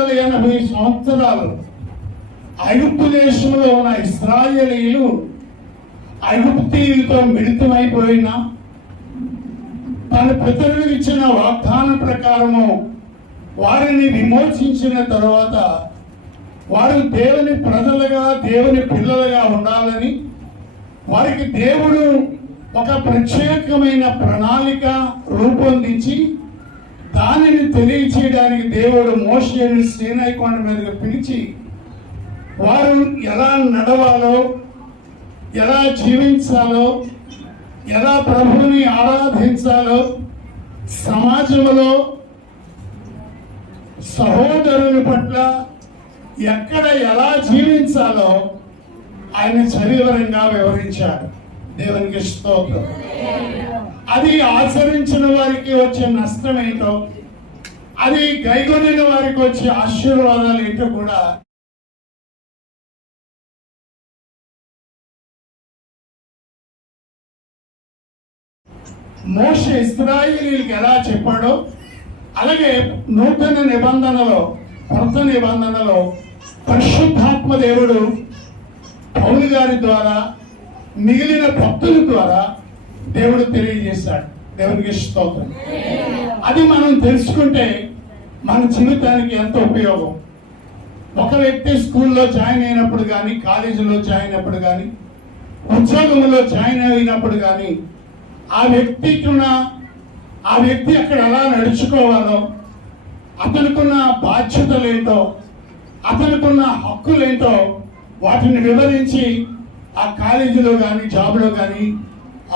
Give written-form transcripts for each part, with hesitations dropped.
480 సంవత్సరాలు ఐగుప్తు దేశంలో ఉన్న ఇశ్రాయేలీయులు ఐగుప్తీయులతో మిళితమైపోయిన తన పితరులకు ఇచ్చిన వాగ్దానం ప్రకారము వారిని విమోచించిన తరువాత వారు దేవుని ప్రజలుగా దేవుని పిల్లలుగా ఉండాలని వారికి దేవుడు ఒక ప్రత్యేకమైన ప్రణాళిక రూపొందించి దానిని తెలియచేయడానికి దేవుడు మోషేని సీనాయి కొండ మీదకి పిలిచి వారు ఎలా నడవాలో, ఎలా జీవించాలో, ఎలా ప్రభువుని ఆరాధించాలో, సమాజంలో సహోదరుల పట్ల ఎక్కడ ఎలా జీవించాలో ఆయన సవివరంగా వివరించాడు. దేవునికి స్తోత్రం. అది ఆచరించిన వారికి వచ్చే నష్టం ఏంటో, అది గైగొనిన వారికి వచ్చే ఆశీర్వాదాలు ఏంటో కూడా మోషే ఇశ్రాయేలీయులకు ఎలా చెప్పాడో అలాగే నూతన నిబంధనలో, కొత్త నిబంధనలో పరిశుద్ధాత్మ దేవుడు పౌలు గారి ద్వారా మిగిలిన భక్తుల ద్వారా దేవుడు తెలియజేశాడు. దేవునికి స్తోత్రం. అది మనం తెలుసుకుంటే మన జీవితానికి ఎంతో ఉపయోగం. ఒక వ్యక్తి స్కూల్లో జాయిన్ అయినప్పుడు కానీ, కాలేజీలో జాయిన్ అయినప్పుడు కానీ, ఉద్యోగంలో జాయిన్ అయినప్పుడు కానీ ఆ వ్యక్తి అక్కడ ఎలా నడుచుకోవాలో, అతనుకున్న బాధ్యతలేంటో, అతనుకున్న హక్కులేంటో వాటిని వివరించి ఆ కాలేజీలో కానీ, జాబ్లో కానీ,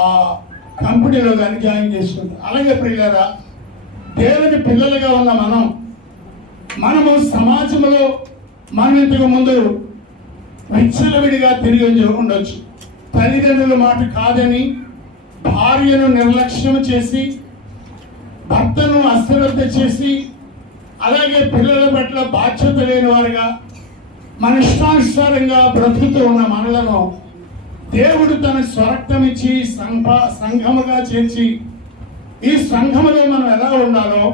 ఆ కంపెనీలో కానీ జాయిన్ చేసుకుంటాం. అలాగే ప్రియులారా, దేవుని పిల్లలుగా ఉన్న మనము సమాజంలో మనం ఇంతకు ముందు విచ్చలవిడిగా తిరిగి ఉండొచ్చు. తల్లిదండ్రుల మాట కాదని భార్యను నిర్లక్ష్యం చేసి, భర్తను అశ్రద్ధ చేసి, అలాగే పిల్లల పట్ల బాధ్యత లేని వారుగా మన ఇష్టానుసారంగా బ్రతుకుతూ ఉన్న మనలను దేవుడు తన స్వరక్తం ఇచ్చి సంఘముగా చేర్చి, ఈ సంఘములో మనం ఎలా ఉండాలో,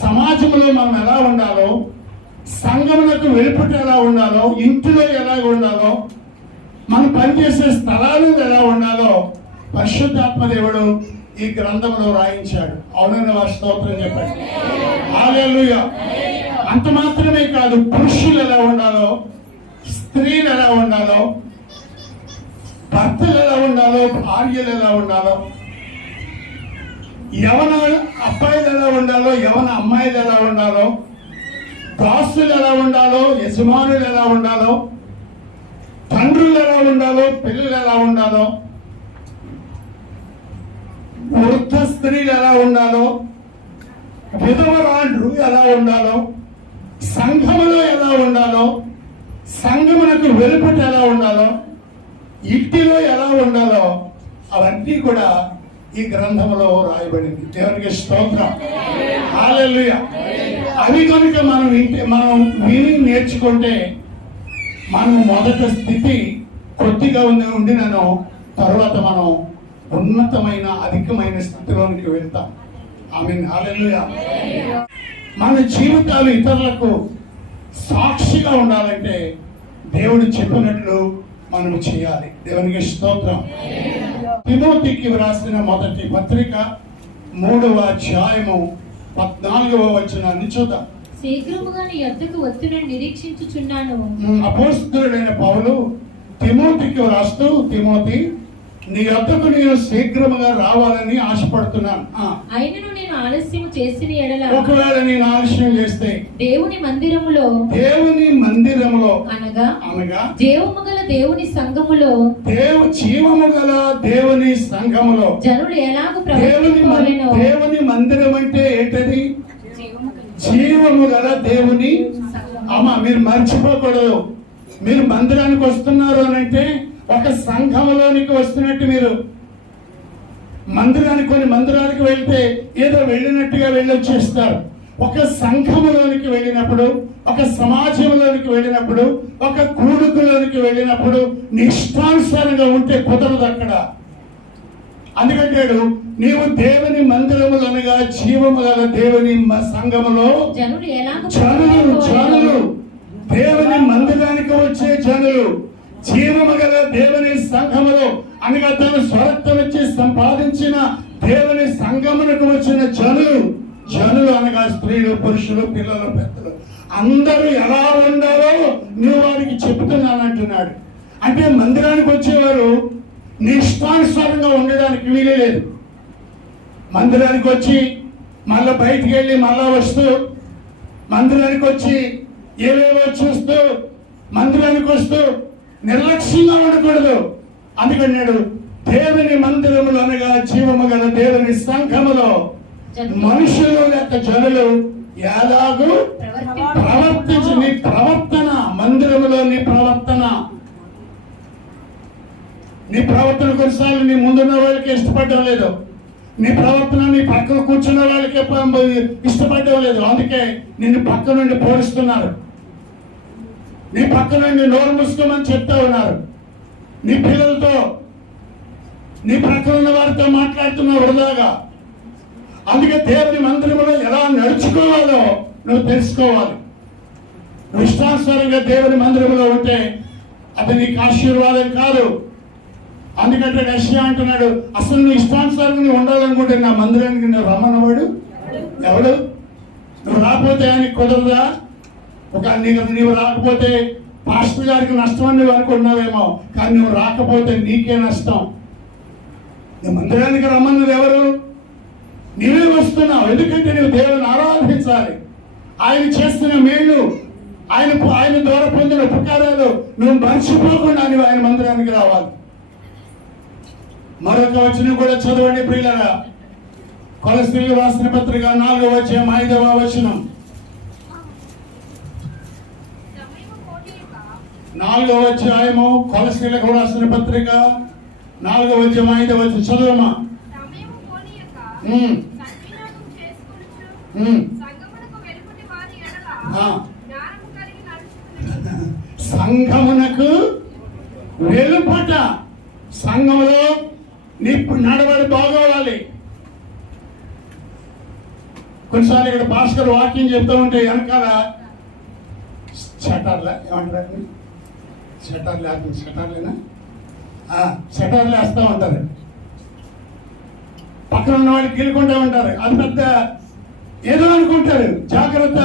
సమాజంలో మనం ఎలా ఉండాలో, సంఘములకు వెలుపట ఎలా ఉండాలో, ఇంటిలో ఎలా ఉండాలో, మనం పనిచేసే స్థలాలు ఎలా ఉండాలో పరిశుద్ధాత్మ దేవుడు ఈ గ్రంథంలో రాయించాడు. అవునైన వారి స్తోత్రం చెప్పండి. హల్లెలూయా. అంత మాత్రమే కాదు, పురుషులు ఎలా ఉండాలో, స్త్రీలు ఎలా ఉండాలో, భర్తలు ఎలా ఉండాలో, భార్యలు ఎలా ఉండాలో, యవన అబ్బాయిలు ఎలా ఉండాలో, యవన అమ్మాయిలు ఎలా ఉండాలో, దాసులు ఎలా ఉండాలో, యజమానులు ఎలా ఉండాలో, తండ్రులు ఎలా ఉండాలో, పిల్లలు ఎలా ఉండాలో, వృద్ధ స్త్రీలు ఎలా ఉండాలో, విధవరాండ్రు ఎలా ఉండాలో, సంఘములో ఎలా ఉండాలో, సంఘమునకు వెలుపట ఎలా ఉండాలో, ఇంటిలో ఎలా ఉండాలో అవన్నీ కూడా ఈ గ్రంథంలో రాయబడింది. దేవునికి స్తోత్రం. హల్లెలూయా. అవి కనుక మనం విని నేర్చుకుంటే మనం మొదట స్థితి కొద్దిగా ఉండినను తర్వాత మనం ఉన్నతమైన అధికమైన స్థితిలోనికి వెళ్తాం. ఆమేన్. హల్లెలూయా. మన జీవితాలు ఇతరులకు సాక్షిగా ఉండాలంటే దేవుడు చెప్పినట్లు మనం చేయాలి. దేవునికి స్తోత్రం. తిమోతికి వ్రాసిన మొదటి పత్రిక 3వ అధ్యాయము 14వ వచనాన్ని చూద్దాం. శీఘ్రముగా నీ యొద్దకు వచ్చునని నిరీక్షించుచున్నాను. అపోస్తలుడైన పౌలు తిమోతికి వ్రాస్తూ, తిమోతి, నీ యొద్దకు నేను శీఘ్రముగా రావాలని ఆశపడుతున్నాను. అయినను నేను ఆలస్యం చేసిన ఎడల, ఒకవేళ నేను ఆలస్యం చేస్తే దేవుని మందిరములో అనగా జీవము గల దేవుని సంఘములో జీవము గల దేవుని సంఘములో జనులు ఎలాగూ ప్రవర్తించుకోవాలెనో. దేవుని మందిరం అంటే ఏంటది? జీవము గల దేవుని. అమ్మా, మీరు మర్చిపోకూడదు. మీరు మందిరానికి వస్తున్నారు అని అంటే ఒక సంఘంలోనికి వస్తున్నట్టు. మీరు కొన్ని మందిరానికి వెళ్తే ఏదో వెళ్ళినట్టుగా వెళ్ళొచ్చేస్తారు. ఒక సంఘములోనికి వెళ్ళినప్పుడు, ఒక సమాజంలోనికి వెళ్ళినప్పుడు, ఒక కూడుకులోనికి వెళ్ళినప్పుడు నిష్టానుసారంగా ఉంటే కుదరదు. అక్కడ అందుకంటాడు, నీవు దేవుని మందిరములనగా జీవము గల దేవుని సంఘములో జనులు ఎలాగ జనులు దేవుని మందిరానికి వచ్చే జనులు, జీవము గల దేవుని సంఘములో అనగా తను స్వరక్తం వచ్చి సంపాదించిన దేవుని సంఘమునకు వచ్చిన జనులు అనగా స్త్రీలు, పురుషులు, పిల్లలు, పెద్దలు అందరూ ఎలా ఉండాలో నువ్వు వారికి చెబుతున్నానంటున్నాడు. అంటే మందిరానికి వచ్చేవారు నీ ఇష్టానుసారంగా ఉండడానికి వీలే లేదు. మందిరానికి వచ్చి మళ్ళా బయటికి వెళ్ళి మళ్ళా వస్తూ, మందిరానికి వచ్చి ఏవేవో చూస్తూ, మందిరానికి వస్తూ నిర్లక్ష్యంగా ఉండకూడదు. అందుకన్నాడు, దేవుని మందిరములు అనగా జీవము గల దేవుని సంఘములో మనుషులు లేక జనులు ఎలాగూ ప్రవర్తించి, నీ ప్రవర్తన మందిరములో నీ ప్రవర్తన కొన్నిసార్లు నీ ముందున్న వాళ్ళకి ఇష్టపడడం లేదు, నీ ప్రవర్తన నీ పక్కన కూర్చున్న వాళ్ళకి ఇష్టపడడం లేదు. అందుకే నిన్ను పక్క నుండి పోలిస్తున్నారు, నీ పక్క నుండి నోరు మూసుకోమని చెప్తా ఉన్నారు. నీ పిల్లలతో, నీ పక్కన ఉన్న వారితో మాట్లాడుతున్న వృధాగా. అందుకే దేవుని మందిరంలో ఎలా నడుచుకోవాలో నువ్వు తెలుసుకోవాలి. నువ్వు ఇష్టానుసారంగా దేవుని మందిరంలో ఉంటే అది నీకు ఆశీర్వాదం కాదు. అందుకంటే యెషయా అంటున్నాడు, అసలు నువ్వు ఇష్టానుసారంగా నువ్వు ఉండాలనుకుంటే నా మందిరానికి నువ్వు రమ్మన్నవాడు ఎవడు? నువ్వు రాకపోతే ఆయనకి కుదరదా? నీవు రాకపోతే పాస్టర్ గారికి నష్టం అని నువ్వు అనుకుంటున్నావేమో, కానీ నువ్వు రాకపోతే నీకే నష్టం. నువ్వు మందిరానికి రమ్మన్నది ఎవరు? నీవే వస్తున్నావు. ఎందుకంటే నువ్వు దేవుని ఆరాధించాలి. ఆయన చేస్తున్న మేలు, ఆయన ద్వారా పొందిన ఉపకారాలు నువ్వు మర్చిపోకుండా నువ్వు ఆయన మందిరానికి రావాలి. మరొక వచనం కూడా చదవండి ప్రియులారా. కొలస్సీలకు రాసిన పత్రిక 4వ అధ్యాయం 5వ వచనం. 4వ అధ్యాయము కొలస్సీలకు రాసిన పత్రిక 4వ అధ్యాయం 5వ వచనం చదవమా. సంఘమునకు వెలుపట, సంఘంలో నీ నడవడి బాగోవాలి. కొన్నిసార్లు ఇక్కడ భాస్కర్ వాక్యం చెప్తూ ఉంటే వెనకాల షటర్లు వేస్తూ ఉంటారు, పక్కన ఉన్న వాళ్ళకి గెలుకుంటూ ఉంటారు. అది పెద్ద ఏదో అనుకుంటారు. జాగ్రత్త,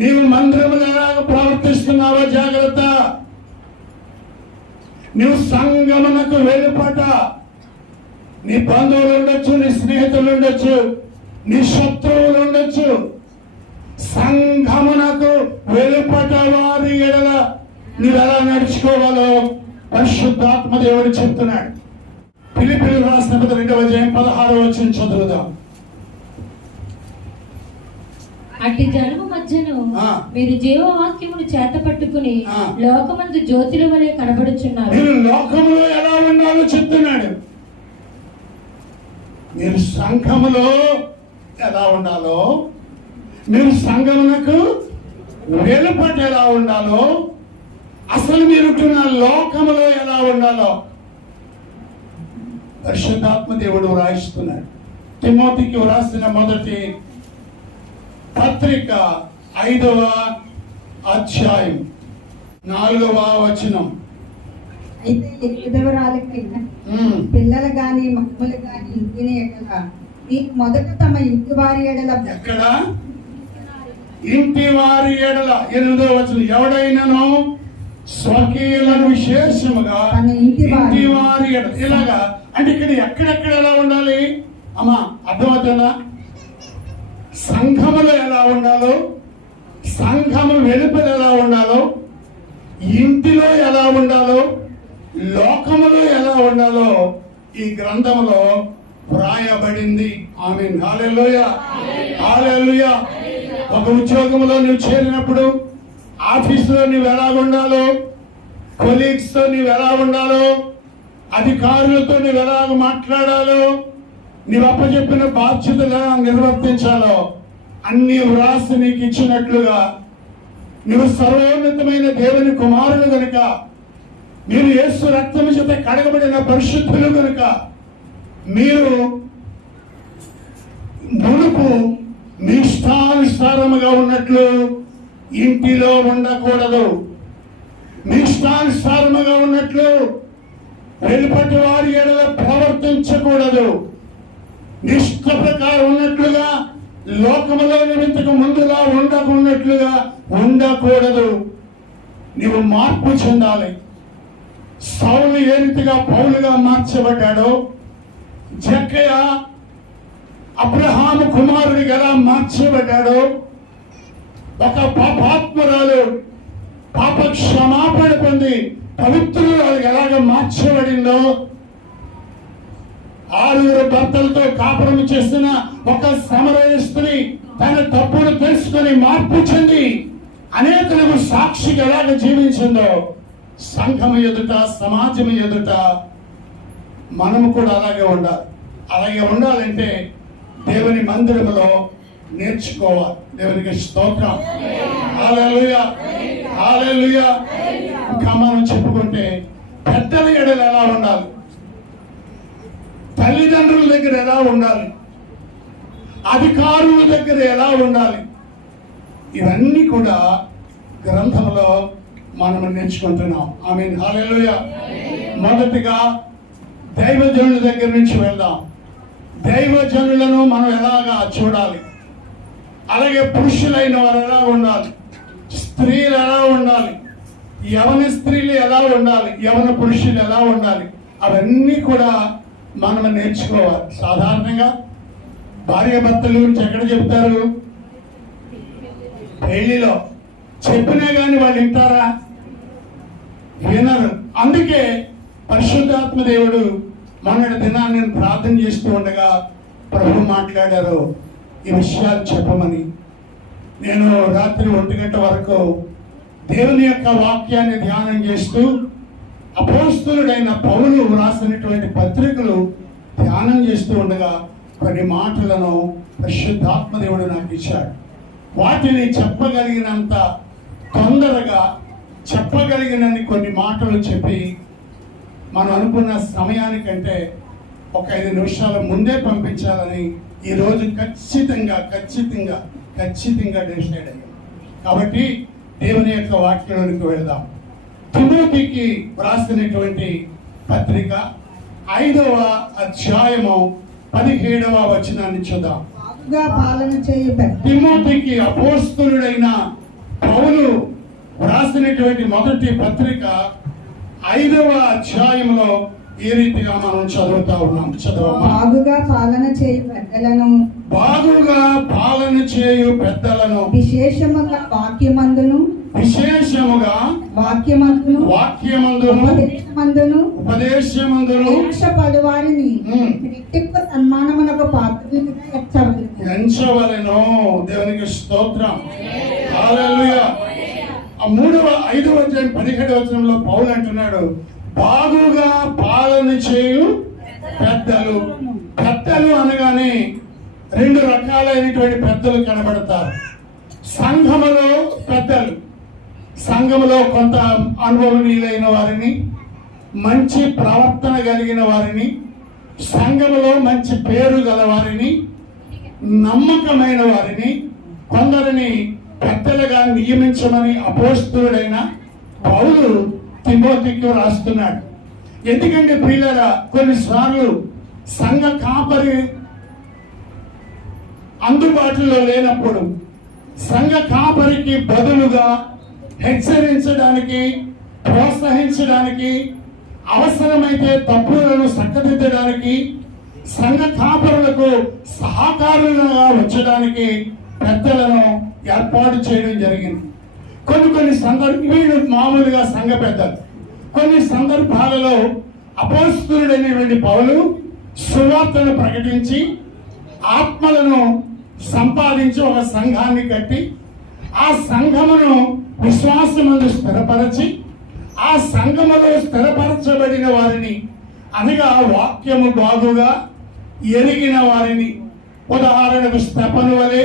నీవు మందిరములు ఎలాగ ప్రవర్తిస్తున్నావో జాగ్రత్త. నువ్వు సంగమునకు వెలుపట, నీ బంధువులు ఉండొచ్చు, నీ స్నేహితులు ఉండొచ్చు, నీ శత్రువులు ఉండొచ్చు. సంఘమునకు వెలుపట వారి ఎడల నువ్వు ఎలా నడుచుకోవాలో పరిశుద్ధాత్మ దేవుడు చెప్తున్నాడు. ఫిలిప్పీయులకు రాసిన 2వ అధ్యాయం 16వ వచనం చదువుదాం. అట్టి జనము మధ్యను మీరు జీవవాక్యమును చేత పట్టుకుని లోకమందు జ్యోతుల వలె కనబడుచున్నారు. మీరు లోకములో ఎలా ఉండాలో చెప్తున్నాడు. మీరు సంఘములో ఎలా ఉండాలో, మీరు సంఘమునకు వెలుపట ఎలా ఉండాలో, అసలు మీరుంటున్న లోకములో ఎలా ఉండాలో పరిశుద్ధాత్మ దేవుడు రాయిస్తున్నాడు. తిమోతికి రాసిన మొదటి పత్రిక 5వ అధ్యాయం 4వ వచనం. అయితే విధవరాలకి పిల్లలు గాని మక్కులు గాని ఇంటిని ఎక్కడ నీకు మొదట తమ ఇంటి వారి ఎడల, ఎక్కడ ఇంటి వారి ఎడల 8వ వచనం, ఎవడైనానో స్వకీయులను విశేషముగా ఇంటి వారి ఎడల. ఇలాగా అంటే ఇక్కడ ఎక్కడెక్కడ ఎలా ఉండాలి అమ్మా అర్థమవుతుందా? సంఘములో ఎలా ఉండాలో, సంఘము వెలుపల ఎలా ఉండాలో, ఇంటిలో ఎలా ఉండాలో, లోకములో ఎలా ఉండాలో ఈ గ్రంథంలో వ్రాయబడింది. ఆమేన్. హల్లెలూయా, హల్లెలూయా. ఒక ఉద్యోగంలో నువ్వు చేరినప్పుడు ఆఫీసులో నువ్వు ఎలా ఉండాలో, కొలీగ్స్ తో నువ్వు ఎలా ఉండాలో, అధికారులతో నువ్వు ఎలా మాట్లాడాలో, నీవు అప్పచెప్పిన బాధ్యతలు నిర్వర్తించాలో అన్ని వ్రాసి నీకు ఇచ్చినట్లుగా, నువ్వు సర్వోన్నతమైన దేవుని కుమారులు గనుక, మీరు యేసు రక్తము చేత కడగబడిన పరిశుద్ధులు గనుక మీరు మునుపు మీ ఇష్టానుసారముగా ఉన్నట్లు ఇంటిలో ఉండకూడదు. మీ ఇష్టానుసారముగా ఉన్నట్లు వెలుపటి వారి ఎడల ప్రవర్తించకూడదు. నిష్ట ప్రకారం ఉన్నట్లుగా లోకములో ఇంతకు ముందుగా ఉండకున్నట్లుగా ఉండకూడదు. నీవు మార్పు చెందాలి. సౌలు ఏ రీతిగా పౌలుగా మార్చబడ్డాడో, జక్కయ్య అబ్రహాము కుమారుడిగా ఎలా మార్చబడ్డాడో, ఒక పాపాత్మురాలు పాప క్షమాపణ పొంది పవిత్రురాలు ఎలాగ మార్చబడిందో, 6 భర్తలతో కాపురం చేసిన ఒక సమరయ స్త్రీ తన తప్పును తెలుసుకొని మార్పు చెంది అనేకులకు సాక్షిగా ఎలాగ జీవించిందో, సంఘం ఎదుట సమాజం ఎదుట మనము కూడా అలాగే ఉండాలి. అలాగే ఉండాలంటే దేవుని మందిరములో నేర్చుకోవాలి. దేవునికి స్తోత్రం. హల్లెలూయా, హల్లెలూయా. ఇంకా మనం చెప్పుకుంటే పెద్దల ఎడల ఎలా ఉండాలి, తల్లిదండ్రుల దగ్గర ఎలా ఉండాలి, అధికారుల దగ్గర ఎలా ఉండాలి, ఇవన్నీ కూడా గ్రంథంలో మనం నేర్చుకుంటున్నాం. ఆమేన్, హల్లెలూయా. మొదటిగా దైవజనుల దగ్గర నుంచి వెళ్దాం. దైవజనులను మనం ఎలాగా చూడాలి, అలాగే పురుషులైన వారు ఎలా ఉండాలి, స్త్రీలు ఎలా ఉండాలి, యవన స్త్రీలు ఎలా ఉండాలి, యవన పురుషులు ఎలా ఉండాలి, అవన్నీ కూడా మనం నేర్చుకోవాలి. సాధారణంగా భార్య భర్తల గురించి ఎక్కడ చెప్తారు? పెళ్లిలో చెప్పినా కానీ వాళ్ళు వింటారా? వినరు. అందుకే పరిశుద్ధాత్మ దేవుడు మొన్నటి దినాన్ని నేను ప్రార్థన చేస్తూ ఉండగా ప్రభు మాట్లాడారు ఈ విషయాలు చెప్పమని. నేను రాత్రి 1 గంట వరకు దేవుని యొక్క వాక్యాన్ని ధ్యానం చేస్తూ అపోస్తలుడైన పౌలు రాసినటువంటి పత్రికలు ధ్యానం చేస్తూ ఉండగా కొన్ని మాటలను పరిశుద్ధాత్మ దేవుడు నాకు ఇచ్చాడు. వాటిని చెప్పగలిగినంత తొందరగా చెప్పగలిగినన్ని కొన్ని మాటలు చెప్పి మనం అనుకున్న సమయానికంటే ఒక 5 నిమిషాల ముందే పంపించాలని ఈరోజు ఖచ్చితంగా డిసైడ్ అయ్యాం. కాబట్టి దేవుని యొక్క వాక్యంలోనికి వెళ్దాం. తిమోతికి వ్రాసినటువంటి పత్రిక 5వ అధ్యాయము 17వ వచనాన్ని చూద్దాం. తిమోతికి అపోస్తలుడైన పౌలు వ్రాసినటువంటి మొదటి పత్రిక 5వ అధ్యాయంలో ఈ రీతిగా మనం చదువుతా ఉన్నాం. చదవమ్మా. బాగుగా పాలన చేయు పెద్దలను విశేషముగా వాక్యమందును ఉపదేశమందును పలువారిని సన్మానమునకు పాత్రులుగా ఎంచవలెను. దేవునికి స్తోత్రం. హల్లెలూయా. 5వ అధ్యాయం 17వ వచనంలో పౌలు అంటున్నాడు, బాగుగా పాలన చేయు పెద్దలు. పెద్దలు అనగానే 2 రకాలైనటువంటి పెద్దలు కనబడతారు. సంఘములో పెద్దలు, సంఘములో కొంత అనుభవనీయులైన వారిని, మంచి ప్రవర్తన కలిగిన వారిని, సంఘములో మంచి పేరు గల వారిని, నమ్మకమైన వారిని, కొందరిని పెద్దలుగా నియమించమని అపోస్తలుడైన పౌలు తిమోతికి రాస్తున్నాడు. ఎందుకంటే ప్రియులారా, కొన్నిసార్లు సంఘ కాపరి అందుబాటులో లేనప్పుడు సంఘ కాపరికి బదులుగా హెచ్చరించడానికి, ప్రోత్సహించడానికి, అవసరమైతే తప్పులను చక్కదిద్దడానికి, సంఘ కాపరులకు సహకారులుగా వచ్చడానికి పెద్దలను ఏర్పాటు చేయడం జరిగింది. కొన్ని సందర్భాలు మామూలుగా సంఘ పెద్దలు, కొన్ని సందర్భాలలో అపోస్తలుడైనటువంటి పౌలు సువార్తను ప్రకటించి ఆత్మలను సంపాదించి ఒక సంఘాన్ని కట్టి ఆ సంఘమును విశ్వాసమందు స్థిరపరచి ఆ సంఘములో స్థిరపరచబడిన వారిని, అనగా వాక్యము బాగుగా ఎరిగిన వారిని, ఉదాహరణకు స్తెఫను వలె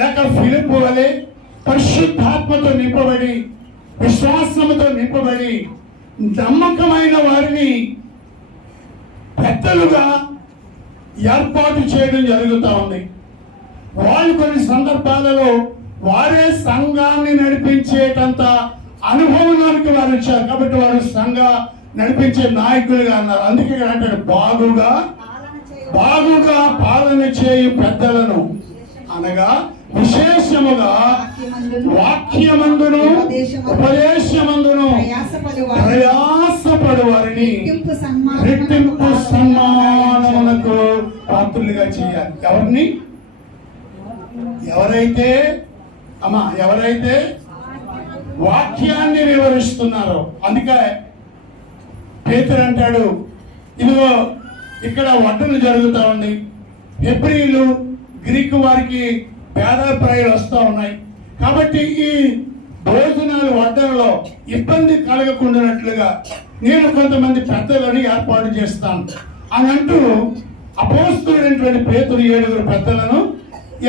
లేక ఫిలిప్పు వలె పరిశుద్ధాత్మతో నింపబడి విశ్వాసముతో నింపబడి నమ్మకమైన వారిని పెద్దలుగా ఏర్పాటు చేయడం జరుగుతూ ఉంది. వాళ్ళు కొన్ని సందర్భాలలో వారే సంఘాన్ని నడిపించేటంత అనుభవంలోనికి వారు వచ్చారు. కాబట్టి వారు సంఘ నడిపించే నాయకులుగా అన్నారు. అందుకే ఇక్కడ అంటారు బాగుగా పాలన చేయు పెద్దలను, అనగా విశేషముగా వాక్యమందును ఉపదేశమందును ప్రయాసపడు వారిని రెట్టింపు సన్మానమునకు పాత్రులుగా చేయాలి. ఎవరైతే వాక్యాన్ని వివరిస్తున్నారో. అందుకే పేతురు అంటాడు, ఇదిగో ఇక్కడ వడ్డన జరుగుతూ ఉంది. హెబ్రీలు గ్రీకు వారికి భేదాభిప్రాయాలు వస్తూ ఉన్నాయి. కాబట్టి ఈ భోజనాలు వడ్డనలో ఇబ్బంది కలగకుండానట్లుగా నేను కొంతమంది పెద్దలను ఏర్పాటు చేస్తాను అని అంటూ అపోస్తలుడైనటువంటి పేతురు 7 పెద్దలను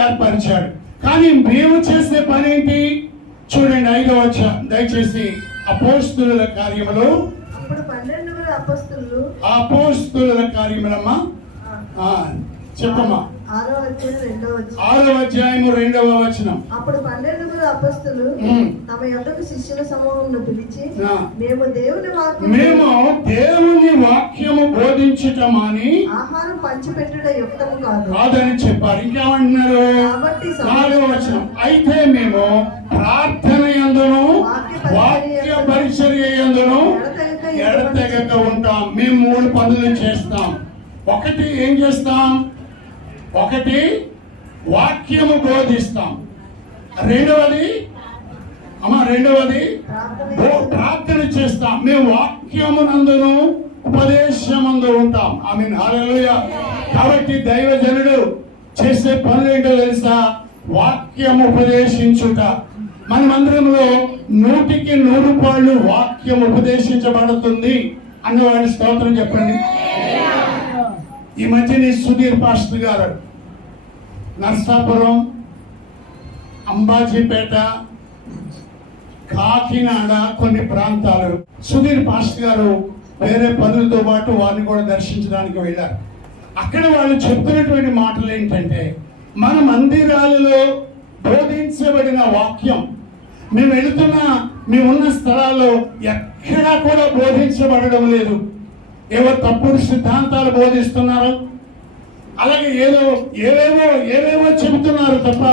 ఏర్పరిచాడు. కానీ మేము చేసే పని ఏంటి చూడండి, 5వ అధ్యాయం దయచేసి. అపోస్తలుల కార్యములు, అపోస్తలుల కార్యములమ్మా చెప్పమ్మా, 6వ అధ్యాయము 2వ వచనం. అప్పుడు 12 అపోస్తలు తమ యొద్దకు శిష్యుల సమూహమును పిలిచి, మేము దేవుని వాక్యము బోధించటమని ఆహారం పంచిపెట్టుట యుక్తము కాదని చెప్పారు. ఇంకేమంటున్నారు? 4వ వచనం. అయితే మేము ప్రార్థన యందును వాక్య పరిచర్య యందును ఎడతెగక ఉంటాం. మేము 3 పనులు చేస్తాం. ఒకటి ఏం చేస్తాం? ఒకటి వాక్యము బోధిస్తాం. రెండవది ప్రార్థన చేస్తాం. మేము వాక్యమునందును ఉపదేశమందు ఉంటాం. ఆమేన్, హల్లెలూయా. కాబట్టి దైవజనుడు చేసే పనులు ఏంటో తెలుసా? వాక్యం ఉపదేశించుట. మన మందిరంలో 100కి 100 వాక్యం ఉపదేశించబడుతుంది అన్నవాడిని స్తోత్రం చెప్పండి. ఈ మధ్యనే సుధీర్ పాస్టర్ గారు నర్సాపురం, అంబాజీపేట, కాకినాడ కొన్ని ప్రాంతాలు సుధీర్ పాస్టర్ గారు వేరే పనులతో పాటు వారిని కూడా దర్శించడానికి వెళ్ళారు. అక్కడ వాళ్ళు చెప్తున్నటువంటి మాటలు ఏంటంటే, మన మందిరాలలో బోధించబడిన వాక్యం మేమున్న స్థలాల్లో ఎక్కడా కూడా బోధించబడడం లేదు. ఏవో తప్పుడు సిద్ధాంతాలు బోధిస్తున్నారు, అలాగే ఏవేవో చెబుతున్నారు తప్ప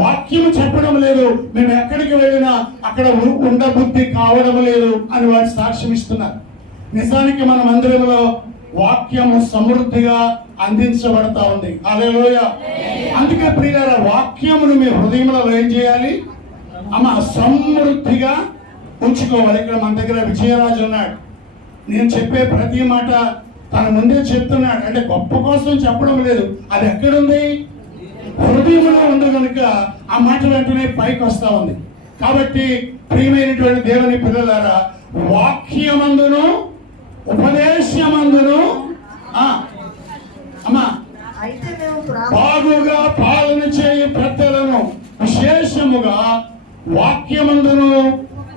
వాక్యం చెప్పడం లేదు. మేము ఎక్కడికి వెళ్ళినా అక్కడ ఉండబుద్ధి కావడం లేదు అని వాడు సాక్ష్యం ఇస్తున్నారు. నిజానికి మన మందిరంలో వాక్యము సమృద్ధిగా అందించబడతా ఉంది. హల్లెలూయా. అందుకే ప్రియులారా, వాక్యమును మీ హృదయంలో ఏం చేయాలి? సమృద్ధిగా ఉంచుకోవాలి. ఇక్కడ మన దగ్గర విజయరాజు ఉన్నాడు. నేను చెప్పే ప్రతి మాట తన ముందే చెప్తున్నాడు. అంటే గొప్ప కోసం చెప్పడం లేదు, అది ఎక్కడుంది? హృదయంలో ఉంది కనుక ఆ మాట వెంటనే పైకి వస్తా ఉంది. కాబట్టి ప్రియమైనటువంటి దేవుని పిల్లలారా, వాక్యమందును ఉపదేశమందును బాగుగా పాలన చేయ పెద్దలను, విశేషముగా వాక్యమందును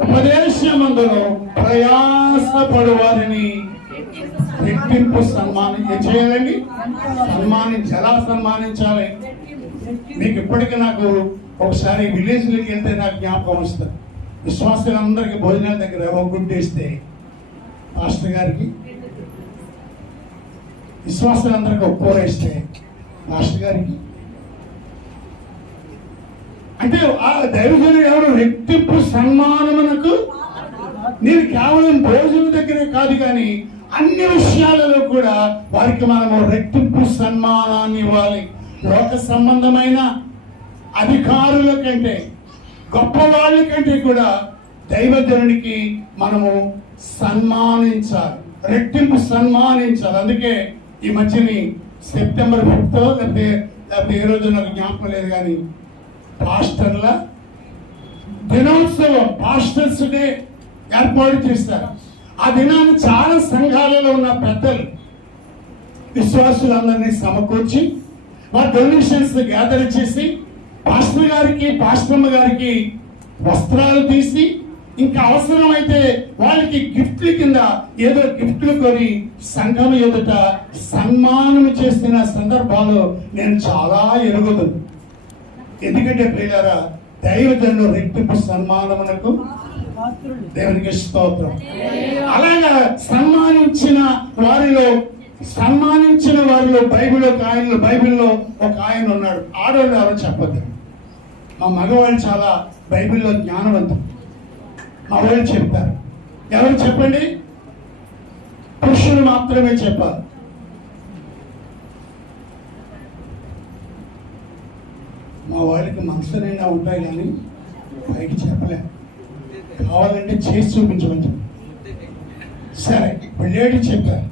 ఉపదేశమందును ప్రయాసపడు వారిని రెట్టింపు చేయాలండి. ఎలా సన్మానించాలి? మీకు ఇప్పటికీ నాకు ఒకసారి విలేజ్లోకి వెళ్తే నాకు జ్ఞాపకం వస్తుంది. విశ్వాసులందరికీ భోజనాల దగ్గర ఒక గుడ్డు ఇస్తే పాస్టర్ గారికి, విశ్వాసులందరికీ ఒక కూర ఇస్తే పాస్టర్ గారికి, అంటే ఆ దైవజనుడు ఎవరు? రెట్టింపు సన్మానమునకు. నేను కేవలం భోజనం దగ్గరే కాదు, కానీ అన్ని విషయాలలో కూడా వారికి మనము రెట్టింపు సన్మానాన్ని ఇవ్వాలి. లోక సంబంధమైన అధికారుల కంటే, గొప్ప వాళ్ళ కంటే కూడా దైవజనుడికి మనము సన్మానించాలి, రెట్టింపు సన్మానించాలి. అందుకే ఈ మధ్యని సెప్టెంబర్ 5th లేకపోతే ఏ రోజు నాకు జ్ఞాపకం లేదు, కానీ పాస్టర్ల దినోత్సవం, పాస్టర్స్ డే ఏర్పాటు చేస్తారు. ఆ దినాన్ని చాలా సంఘాలలో ఉన్న పెద్దలు విశ్వాసులందరినీ సమకూర్చి వారి డొనేషన్స్ గ్యాదర్ చేసి పాస్టర్ గారికి, పాస్టర్మ గారికి వస్త్రాలు తీసి ఇంకా అవసరమైతే వాళ్ళకి గిఫ్ట్ల కింద ఏదో గిఫ్ట్లు కొని సంఘం ఎదుట సన్మానం చేసిన సందర్భాలు నేను చాలా ఎరుగుదు. ఎందుకంటే ప్రియులారా, దైవజనులు రెట్టింపు సన్మానమునకు దేవునికి స్తోత్రం. అలాగా సన్మానించిన వారిలో బైబిల్లో ఒక ఆయన ఉన్నాడు. ఆడవాళ్ళు ఎవరో చెప్పద్దు, మా మగవాళ్ళు చాలా బైబిల్లో జ్ఞానవంతం. మా వాళ్ళు చెప్తారు. ఎవరు చెప్పండి? పురుషులు మాత్రమే చెప్పాలి. మా వాళ్ళకి మనసు నిండా ఉంటాయి కానీ పైకి చెప్పలేము. కావాలంటే చేసి చూపించమని. సరే, ఇప్పుడు లేడీ చెప్పారు.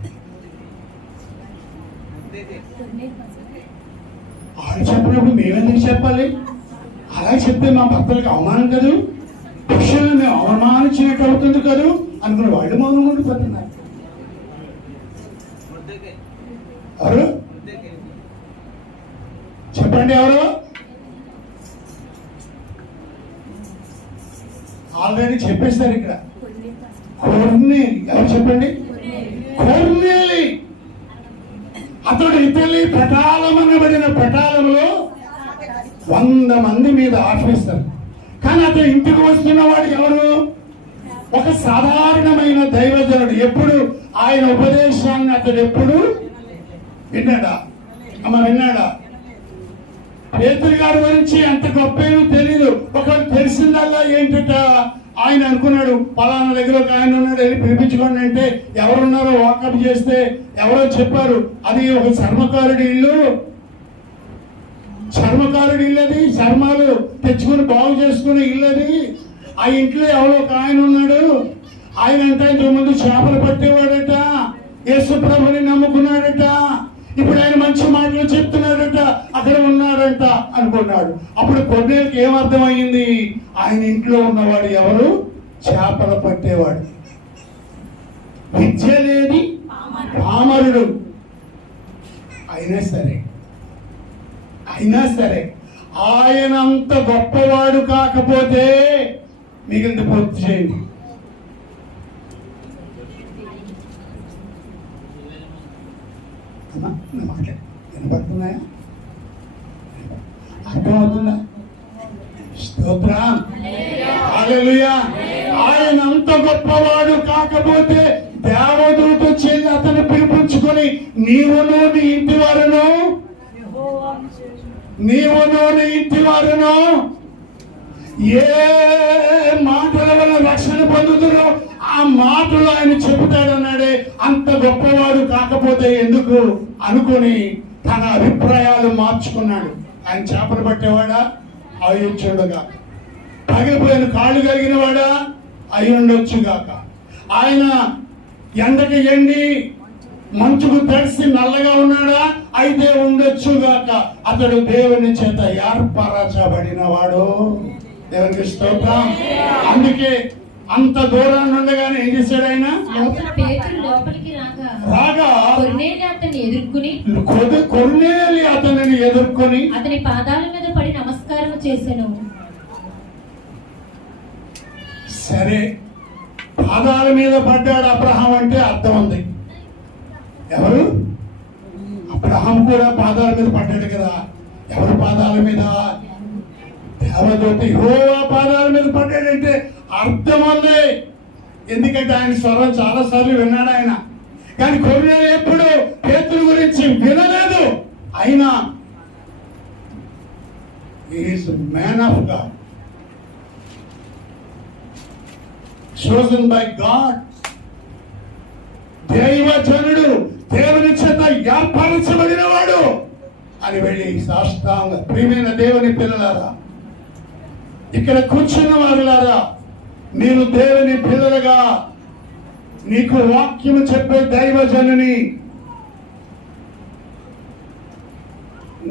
వాళ్ళు చెప్పినప్పుడు మేమెందుకు చెప్పాలి? అలా చెప్తే మా భర్తలకు అవమానం కదూ, పురుషులను మేము అవమానించినట్టు అవుతుంది కదూ అనుకుని వాళ్ళు మౌనం ఉండిపోతున్నారు. ఎవరు చెప్పండి? ఎవరు? ఆల్రెడీ చెప్పేస్తారు ఇక్కడ. కొర్నేలి. ఎవరు చెప్పండి? కొర్నేలి. అతడు ఇటలీ పటాలమనబడిన పటాలంలో 100 మంది మీద ఆఫీసర్. కానీ అతను ఇంటికి వస్తున్న వాడు ఎవరు? ఒక సాధారణమైన దైవజనుడు. ఎప్పుడు ఆయన ఉపదేశాన్ని అతడు ఎప్పుడు విన్నాడా? విన్నాడా? పేతురు గారి గురించి అంత గొప్ప ఏమీ తెలీదు. ఒకవేళ తెలిసిందల్లా ఏంటట, ఆయన అనుకున్నాడు పలానా దగ్గర ఒక ఆయన ఉన్నాడు, వెళ్ళి పిలిపించుకోండి అంటే ఎవరున్నారో వాకప్ చేస్తే ఎవరో చెప్పారు, అది ఒక చర్మకారుడి ఇల్లు అది, చర్మాలు తెచ్చుకుని బాగు చేసుకునే ఇల్లు అది. ఆ ఇంట్లో ఎవరో ఒక ఆయన ఉన్నాడు. ఆయన అంటే ఇంతకుముందు చేపలు పట్టేవాడట, యేసు ప్రభుని నమ్ముకున్నాడట, ఇప్పుడు ఆయన మంచి మాటలు చెప్తున్నాడట, అక్కడ ఉన్నాడంట అనుకున్నాడు. అప్పుడు కొన్నేళ్ళకి ఏమర్థమైంది? ఆయన ఇంట్లో ఉన్నవాడు ఎవరు? చేపలు పట్టేవాడు, విద్య లేని పామరుడు. అయినా సరే ఆయన అంత గొప్పవాడు కాకపోతే మిగిలింది పూర్తి చేయండి. వినపడుతున్నాయా? అర్థమవుతుందా? స్తోత్రం. హల్లెలూయా. ఆయన అంత గొప్పవాడు కాకపోతే దేవదూత చేసి అతను పిలిపించుకొని నీవును నీ ఇంటి వారును ఏ మాటల వల్ల రక్షణ పొందుతున్నో ఆ మాటలు ఆయన చెబుతాడన్నాడే. అంత గొప్పవాడు కాకపోతే ఎందుకు అనుకుని తన అభిప్రాయాలు మార్చుకున్నాడు. ఆయన చేపలు పట్టేవాడా? అయ్యొచ్చుడుగా. పగిలిపోయిన కాళ్ళు కలిగిన వాడా? అయి ఉండొచ్చుగాక. ఆయన ఎండకి ఎండి మంచుకు తడిసి నల్లగా ఉన్నాడా? అయితే ఉండొచ్చుగాక. అతడు దేవుని చేత ఏర్పరచబడిన వాడు. దేవునికి స్తోత్రం. అందుకే అంత దూరాన్ని ఉండగానే ఏం చేశాడు ఆయన? రాగా కొర్నేలి అతనిని ఎదుర్కొని అతని పాదాల మీద పడి నమస్కారం చేశాను. సరే, పాదాల మీద పడ్డాడు అబ్రహాం అంటే అర్థం ఉంది. ఎవరు? అబ్రహాం కూడా పాదాల మీద పడ్డాడు కదా. ఎవరు పాదాల మీద? దేవదూత యెహోవా పాదాల మీద పడ్డాడంటే అర్థం ఉంది. ఎందుకంటే ఆయన స్వరం చాలా సార్లు విన్నాడు ఆయన. కానీ కొర్నేలి ఎప్పుడు పేతురు గురించి వినలేదు. అయినా is man of God, chosen by God. దైవజనుడు, దేవుని చేత ఏర్పరచబడిన వాడు అని వెళ్ళి సాష్టాంగ. ప్రియమైన దేవుని పిల్లలారా, ఇక్కడ కూర్చున్న వారులారా, మీరు దేవుని పిల్లలుగా నీకు వాక్యము చెప్పే దైవజనుని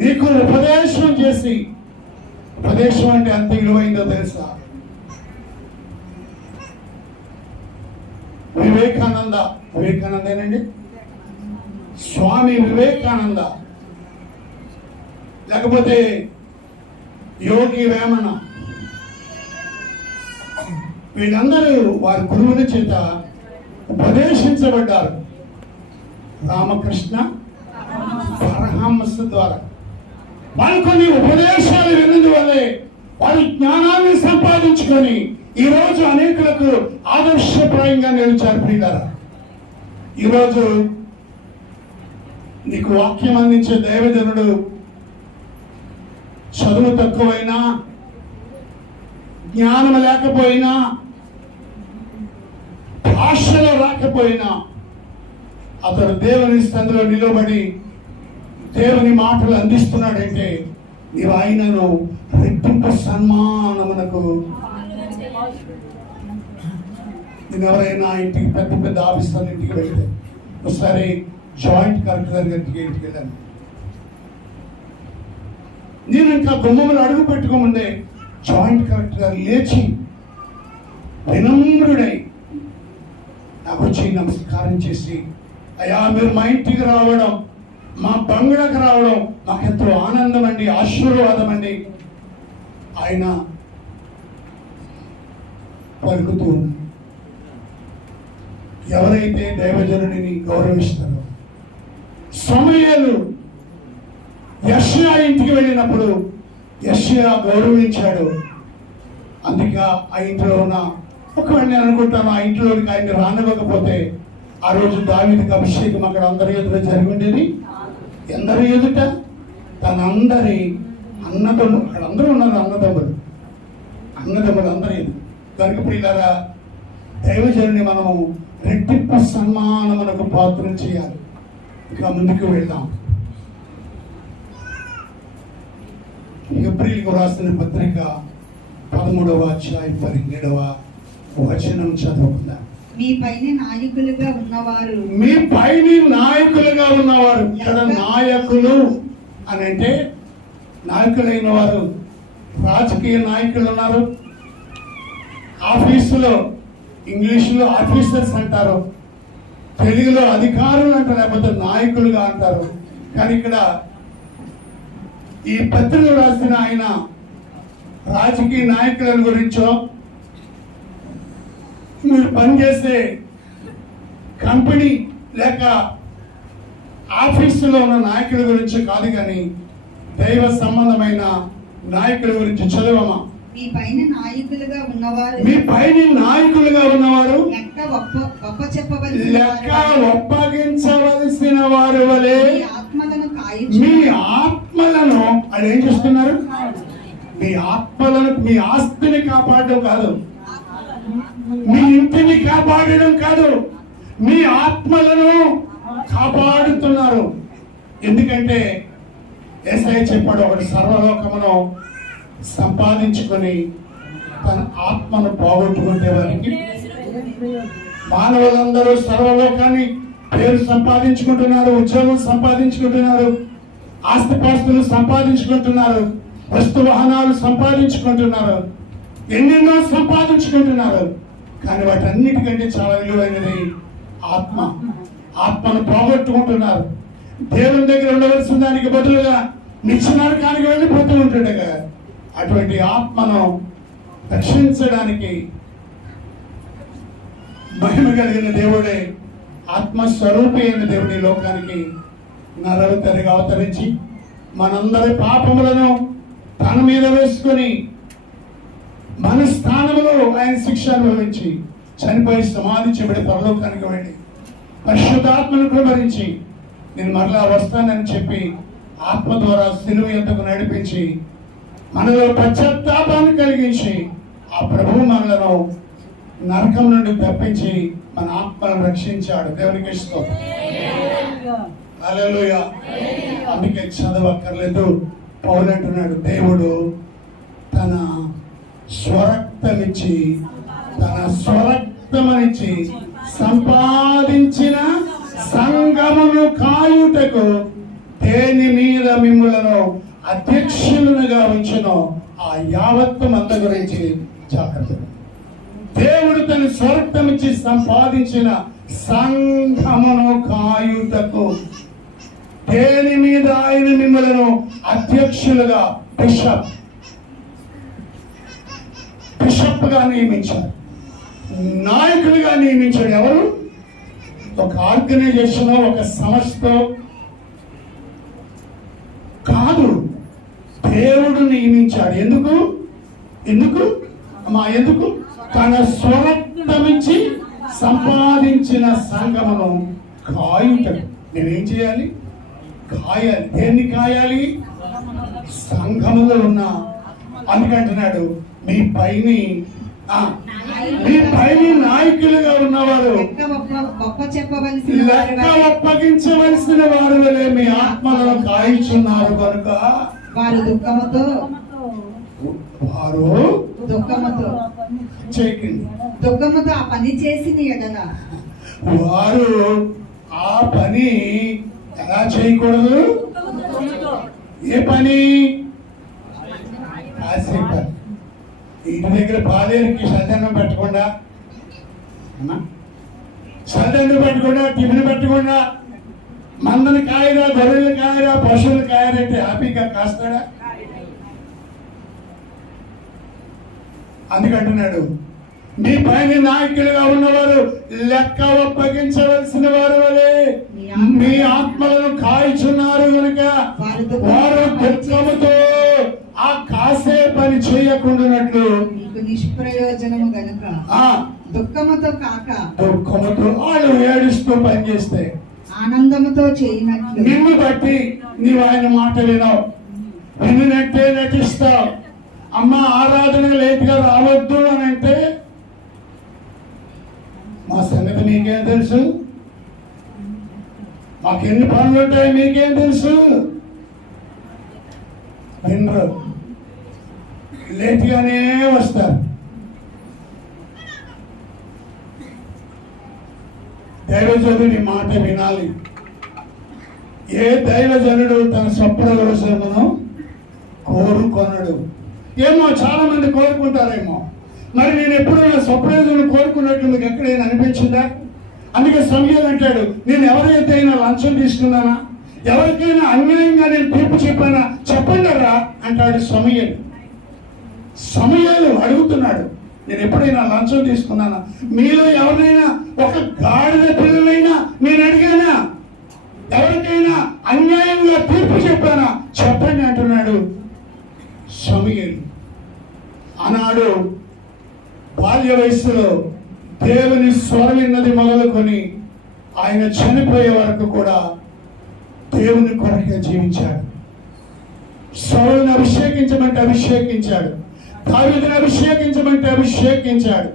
నీకు ఉపదేశం చేసి, ఉపదేశం అంటే అంత విలువైందో తెలుసా? వివేకానందేనండి, స్వామి వివేకానంద, లేకపోతే యోగి వేమన, వీళ్ళందరూ వారి గురువుల చేత ఉపదేశించబడ్డారు. రామకృష్ణ పరమహంస ద్వారా వాళ్ళు కొన్ని ఉపదేశాలు విన్నందువల్లే వాళ్ళు జ్ఞానాన్ని సంపాదించుకొని ఈరోజు అనేకులకు ఆదర్శప్రాయంగా నిలిచారు. ప్రియులారా, ఈరోజు నీకు వాక్యం అందించే దైవజనుడు చదువు తక్కువైనా, జ్ఞానం లేకపోయినా, భాషలో రాకపోయినా అతడు దేవుని సందులో నిలబడి దేవుని మాటలు అందిస్తున్నాడంటే నీవు ఆయనను రెట్టింపు సన్మానమునకు. నేను ఎవరైనా ఇంటికి పెద్ద పెద్ద ఆఫీసర్ల ఇంటికి వెళ్తే, ఒకసారి జాయింట్ కలెక్టర్ ఇంటికి వెళ్ళాను. నేను ఇంకా గుమ్మములు అడుగు పెట్టుకోముందే జాయింట్ కలెక్టర్ గారు లేచి వినమ్రుడై నాకు వచ్చి నమస్కారం చేసి, అయ్యా మీరు మా ఇంటికి రావడం, మా బంగ్లాకి రావడం మాకెంతో ఆనందం అండి, ఆశీర్వాదం అండి. ఆయన పలుకుతూ ఎవరైతే దైవజనుడిని గౌరవిస్తారో, సమూయేలు యెషయా ఇంటికి వెళ్ళినప్పుడు యెషయా గౌరవించాడు. అందుకే ఆ ఇంట్లో ఉన్న, ఒకవేళ నేను అనుకుంటాను, ఆ ఇంట్లోకి ఆయన రానివ్వకపోతే ఆ రోజు దావీదుకి అభిషేకం అక్కడ అందరి ఎదుట జరిగి ఉండేది. ఎందరి ఎదుట? తన అందరి అన్నదమ్ములు, అక్కడ అందరూ ఉన్నారు, అన్నదమ్ములు అందరి ఎదుట. కనుక ప్రియులారా, దైవజనుని మనము రెట్టింపు సన్మానమునకు పాత్రం చేయాలి. ఇక ముందుకు వెళ్దాం. ఏప్రిల్కు రాసిన పత్రిక 13వ అధ్యాయం 17వ వచనం చదువుకుందాం. మీ పైన నాయకులుగా ఉన్నవారు, మీ పైన నాయకులుగా ఉన్నవారు. ఇక్కడ నాయకులు అని అంటే నాయకులైన వారు, రాజకీయ నాయకులు ఉన్నారు. ఆఫీసులో ఇంగ్లీషులో ఆఫీసర్స్ అంటారు, తెలుగులో అధికారులు అంటారు, లేకపోతే నాయకులుగా అంటారు. కానీ ఇక్కడ ఈ పత్రిక రాసిన ఆయన రాజకీయ నాయకుల గురించో, మీరు పనిచేసే కంపెనీ లేక ఆఫీసులో ఉన్న నాయకుల గురించి కాదు, కానీ దైవ సంబంధమైన నాయకుల గురించి చదవమా. మీ పైన నాయకులుగా ఉన్నవారు, మీ పైన నాయకులుగా ఉన్నవారు లెక్క ఒప్పగించవలసిన లెక్క ఒప్పగించవలసిన వారు వలె ఆత్మలను మీ ఆత్మలను అది ఏం చేస్తున్నారు? మీ ఆత్మలను, మీ ఆస్తిని కాపాడడం కాదు, మీ ఇంటిని కాపాడడం కాదు, మీ ఆత్మలను కాపాడుతున్నారు. ఎందుకంటే యేసయ్య చెప్పాడు, ఒకటి సర్వలోకమును సంపాదించుకొని తన ఆత్మను పోగొట్టుకుంటే వారికి. మానవులందరూ సర్వలోకాన్ని పేరు సంపాదించుకుంటున్నారు, ఉద్యోగం సంపాదించుకుంటున్నారు, ఆస్తిపాస్తులు సంపాదించుకుంటున్నారు, వస్తు వాహనాలు సంపాదించుకుంటున్నారు, ఎన్నెన్నో సంపాదించుకుంటున్నారు. కానీ వాటన్నిటికంటే చాలా విలువైనది ఆత్మ. ఆత్మను పోగొట్టుకుంటున్నారు. దేవుని దగ్గర ఉండవలసిన దానికి బదులుగా నిత్యనరకానికి వెళ్ళిపోతూ ఉంటుండగా అటువంటి ఆత్మను రక్షించడానికి మహిమ కలిగిన దేవుడే, ఆత్మస్వరూపి అయిన దేవుడి లోకానికి నరవతరిగా అవతరించి మనందరి పాపములను తన మీద వేసుకుని మన స్థానంలో ఆయన శిక్ష అనుభవించి చనిపోయి సమాధి చేయబడి పరలోకానికి వెళ్ళి పరిశుద్ధాత్మను కృపరించి నేను మరలా వస్తానని చెప్పి ఆత్మ ద్వారా సిలువ యొద్దకు నడిపించి మనలో పశ్చాత్తాపాన్ని కలిగించి ఆ ప్రభువు మనలను నరకం నుండి తప్పించి మన ఆత్మను రక్షించాడు. దేవునికి స్తోత్రం. హల్లెలూయా. అందుకే చదవక్కర్లేదు. పౌలు అంటున్నాడు, దేవుడు తన స్వరక్తమిచ్చి సంపాదించిన సంఘమును కాయుటకు దేని మీద మిమ్ములను అధ్యక్షులుగా ఉంచునో ఆ యావత్తు మంద గురించి జాగ్రత్త. దేవుడు తన స్వరక్తమిచ్చి సంపాదించిన సంఘమును కాయుటకు దేని మీద ఆయన మిమ్మలను అధ్యక్షులుగా బిషప్ గా నియమించారు. నాయకులుగా నియమించాడు. ఎవరు? ఒక ఆర్గనైజేషన్, ఒక సంస్థ కాదు, దేవుడు నియమించాడు. ఎందుకు? ఎందుకు? తన స్వరక్తమిచ్చి సంపాదించిన సంఘమును కాయుట. నేనేం చేయాలి? కాయాలి. దేన్ని కాయాలి? సంఘములో ఉన్న. అందుకంటున్నాడు మీ పైన నాయకులుగా ఉన్నవారు లెక్క ఒప్పగించవలసిన వారు వలె మీ ఆత్మలను కాయిచున్నారు కనుక వారు దుఃఖముతో చేయకండి. దుఃఖముతో ఆ పని చేసింది కదా. వారు ఆ పని ఎలా చేయకూడదు? ఏ పని? కాసేపు ఇంటి దగ్గర పాలేరుకి సదన్నం పెట్టకుండా, టిఫిన్ పెట్టకుండా, మందని కాయరా, గొర్రెలు కాయరా, పశువులు కాయరంటే హ్యాపీగా కాస్తాడా? అందుకంటున్నాడు మీ పైన నాయకులుగా ఉన్నవారు లెక్క ఒప్పగించవలసిన వారు వలె మీ ఆత్మలను కాయిచున్నారు కనుక వారు దుఃఖముతో ఆ కాసే పని చేయకుండానట్లు నిష్ప్రయోజనము గనుక దుఃఖముతో వాళ్ళు ఏడుస్తూ పనిచేస్తే ఆనందముతో చేయనట్లు. నిన్ను బట్టి నీవు ఆయన మాట వినవు, విన్నట్టే నటిస్తావు. అమ్మ ఆరాధన లేట్గా రావద్దు అని అంటే మా సంగతి మీకేం తెలుసు? మాకెన్ని పనులు ఉంటాయి మీకేం తెలుసు? వినరు, లేట్గానే వస్తారు. దైవజనుడి మాట వినాలి. ఏ దైవజనుడు తన స్వప్రయోజనమును కోరుకొనడు. ఏమో చాలా మంది కోరుకుంటారేమో, మరి నేను ఎప్పుడు నా స్వప్రయోజనం కోరుకున్నట్లు మీకు ఎక్కడైనా అనిపించిందా? అందుకే సమూయేలు అంటాడు, నేను ఎవరైతే అయినా లంచం తీసుకున్నానా, ఎవరికైనా అన్యాయంగా నేను తీర్పు చెప్పానా చెప్పండి రా అంటాడు సమూయేలు. సమూయేలు అడుగుతున్నాడు, నేను ఎప్పుడైనా లంచం తీసుకున్నానా? మీలో ఎవరినైనా ఒక గాడిద పిల్లలైనా నేను అడిగానా? ఎవరికైనా అన్యాయంగా తీర్పు చెప్పానా చెప్పండి అంటున్నాడు సమూయేలు. ఆనాడు బాల్య వయస్సులో దేవుని స్వరం విన్నది మొదలుకొని ఆయన చనిపోయే వరకు కూడా దేవుని కొరకే జీవించాడు. సౌలుని అభిషేకించమంటే అభిషేకించాడు, దావీదుని అభిషేకించమంటే అభిషేకించాడు.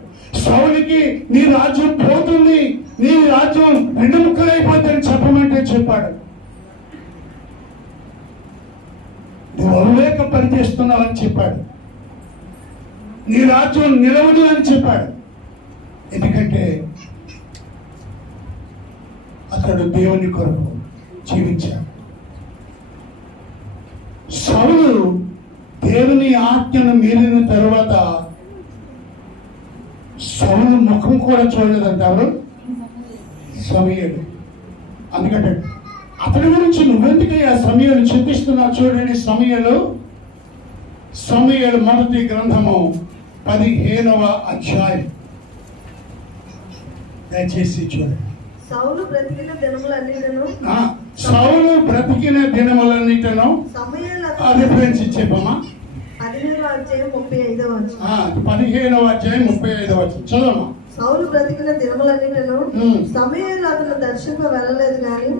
సౌలుకి నీ రాజ్యం పోతుంది, నీ రాజ్యం రెండు ముక్కలైపోతుందని చెప్పమంటే చెప్పాడు. నువ్వు అవివేక పని చేస్తున్నావని చెప్పాడు. నీ రాజ్యం నిలవదు అని చెప్పాడు. ఎందుకంటే అతడు దేవుని కొరకు జీవించాడు. సౌలు దేవుని ఆజ్ఞను మీరిన తరువాత సౌలు ముఖం కూడా చూడలేదంటారు సమూయేలు. అందుకంటే అతడి గురించి నువ్వెందుకు ఆ సమూయేలు చింతిస్తున్నావు? చూడండి, సమూయేలు మొదటి గ్రంథము 15వ అధ్యాయం దయచేసి చూడండి. సౌలు బ్రతికిన దినములన్నిటను రిఫరెన్స్ చెప్పమ్మా. 15వ అధ్యాయం 35వ వచనం. 15వ అధ్యాయం 35వ వచనం చదవమ్మా. సౌలు బ్రతికిన దినములన్నిటను సమూయేలు అతను దర్శింప వెళ్ళలేదు గాని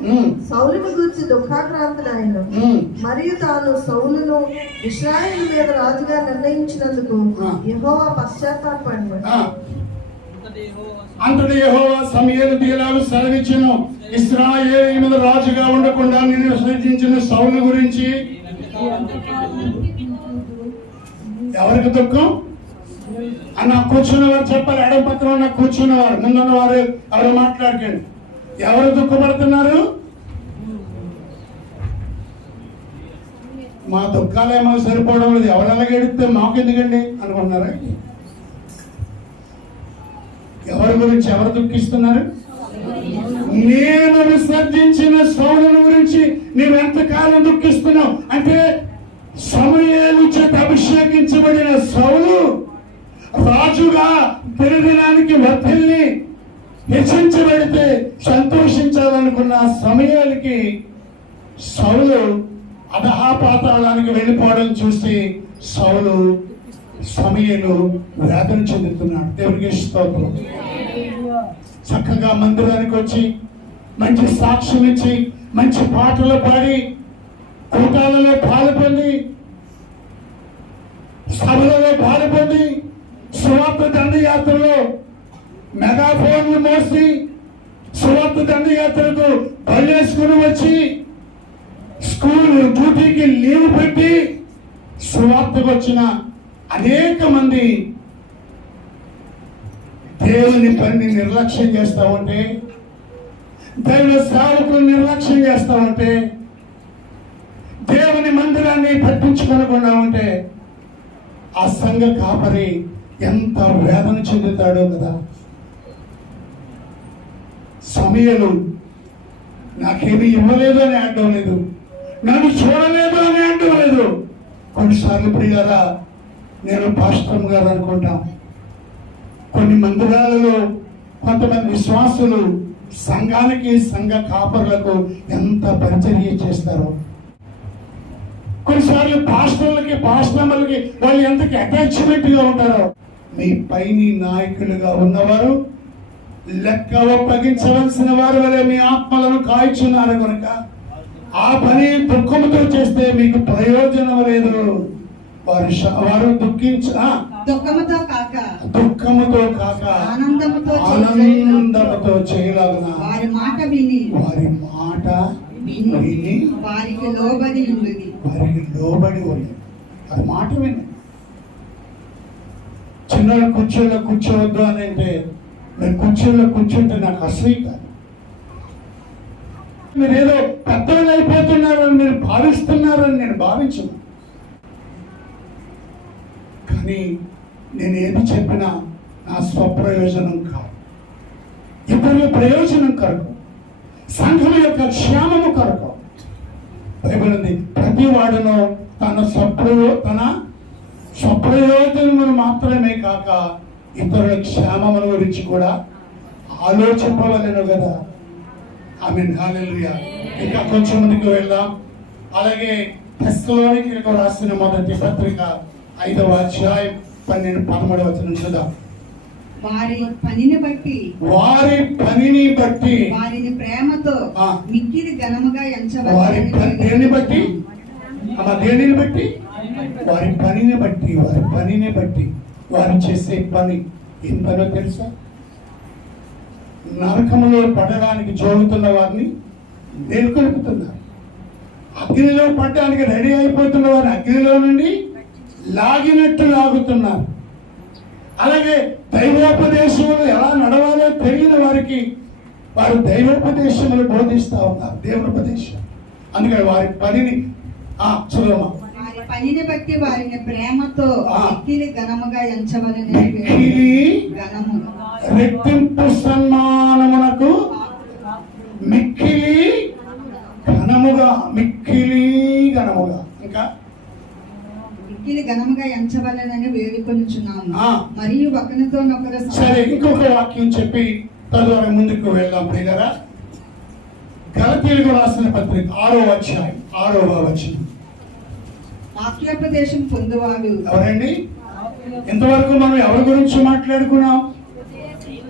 సౌలుని గురించి దుఃఖాక్రాంతుడైన మరియు తాను సౌలును ఇశ్రాయేలు మీద రాజుగా నిర్ణయించినందుకు యెహోవా పశ్చాత్తాపపడినాడు. అంతటి యెహోవా సమూయేలుకు ఇలాగ సెలవిచ్చెను, ఇశ్రాయేలు మీద రాజుగా ఉండకుండా నేను సృజించిన సౌలు గురించి ఎవరికి దుఃఖం? అన్న కూర్చున్నవారు చెప్పాలి. ఎడమ పక్కన ఉన్న కూర్చున్నవారు, ముందున్న వారు ఎవరు మాట్లాడకండి. ఎవరు దుఃఖపడుతున్నారు? మా దుఃఖాలేమో సరిపోవడం లేదు, ఎవరు ఎలాగెడితే మాకు ఎందుకండి అనుకుంటున్నారా? ఎవరి గురించి ఎవరు దుఃఖిస్తున్నారు? నేను విసర్జించిన సౌలుని గురించి నీవెంతకాలం దుఃఖిస్తున్నావు అంటే సమూయేలు చేత అభిషేకించబడిన సౌలు రాజుగా దినదినానికి వర్ధిల్ని హెచ్చించబడితే సంతోషించాలనుకున్న సమయానికి సౌలు అధపాతాళానికి వెళ్ళిపోవడం చూసి సౌలు సమయలు వేదన చెందుతున్నాడు. దేవునికి స్తోత్రం. చక్కగా మందిరానికి వచ్చి మంచి సాక్ష్యం ఇచ్చి మంచి పాటలు పాడి కూటాలలో పాల్పొంది సభలలో పాల్పొంది సువార్త దండయాత్రలో మెగాఫోన్లు మోసి సువార్త దండయాత్రకు బయలుసుకుని వచ్చి స్కూల్ డ్యూటీకి లీవ్ పెట్టి సువార్తకు వచ్చిన అనేక మంది దేవుని పనిని నిర్లక్ష్యం చేస్తా ఉంటే, దైవ సేవకులు నిర్లక్ష్యం చేస్తా ఉంటే, దేవుని మందిరాన్ని పట్టించుకోకుండా ఉంటే ఆ సంఘ కాపరి ఎంత వేదన చెందుతాడో కదా. సమయలు నాకేమీ ఇవ్వలేదు అని అనడం లేదు, నన్ను చూడలేదు అని అనడం లేదు. కొన్నిసార్లు ప్రియారా నేను పాస్టర్ గారు అనుకుంటాం, కొన్ని మందిరాలలో కొంతమంది విశ్వాసులు సంఘానికి సంఘ కాపరులకు ఎంత పరిచర్య చేస్తారో, కొన్నిసార్లు పాస్టర్లకి పాస్టర్లకి వాళ్ళు ఎంతకి అటాచ్మెంట్ గా ఉంటారో. మీ పైని నాయకులుగా ఉన్నవారు లెక్క ఒప్పగించవలసిన వారు వలె మీ ఆత్మలను కాల్చున్నారు కనుక ఆ పని దుఃఖంతో చేస్తే మీకు ప్రయోజనం లేదు. వారు దుఃఖముతో కాక ఆనందముతో చేయలాగున వారి మాట విని వారికి లోబడి ఉంది. అది మాట విని చిన్నవాడు కుర్చీలో కూర్చోవద్దు అని అంటే మీరు కుర్చీలో కూర్చుంటే నాకు అసహ్యం కాదు. మీరు ఏదో పెద్దలు అయిపోతున్నారని మీరు భావిస్తున్నారని నేను భావించను. కానీ నేను ఏది చెప్పినా నా స్వప్రయోజనం కాదు, ఇతరుల ప్రయోజనం కొరకు, సంఘం యొక్క క్షేమము కొరకు. బైబిల్ ఉంది, ప్రతి వాడును తన స్వప్రయోజనమును మాత్రమే కాక ఇతరుల క్షేమముల గురించి కూడా ఆలోచింపవలెను కదా. ఆమేన్, హల్లెలూయా. ఇంకా కొంచెం ముందుకు వెళ్దాం. అలాగే తెస్సలోనికీయులకు రాసిన మొదటి పత్రిక 5వ అధ్యాయం 12-13 వచనం చూద్దాం. వారి పనిని బట్టి వారిని ప్రేమతో మిక్కిలి ఘనముగా ఎంచవలెను. వారి పనిని బట్టి వారు చేసే పని ఏం పనో తెలుసా? నరకములో పడడానికి జోగుతున్న వారిని మేల్కొల్పుతున్నారు. అగ్నిలో పడడానికి రెడీ అయిపోతున్న వారిని అగ్నిలో నుండి లాగినట్టు లాగుతున్నారు. అలాగే దైవోపదేశములు ఎలా నడవాలో తెలియని వారికి వారు దైవోపదేశములు బోధిస్తూ ఉన్నారు, దేవుపదేశం. అందుకని వారి పనిని చదవమా. వారి పనిని బట్టి వారిని ప్రేమతో మిక్కిలి ఘనముగా ఎంచవలెను. రెట్టింపు సన్మానమునకు మిక్కిలి ఘనముగా ఇంకా మిక్కిలి ఘనముగా ఎంచవలెనని వేడుకొనుచున్నాము. మరియు ఒకరితోనొకరు. సరే, ఇంకొక వాక్యం చెప్పి తద్వారా ముందుకు వెళ్దాం ప్రియులారా. గలతీయులకు రాసిన పత్రిక 6వ అధ్యాయం 6వ వచనం. వాక్యోపదేశం పొందువాడు ఎవరండి? ఇంతవరకు మనం ఎవరి గురించి మాట్లాడుకున్నాం?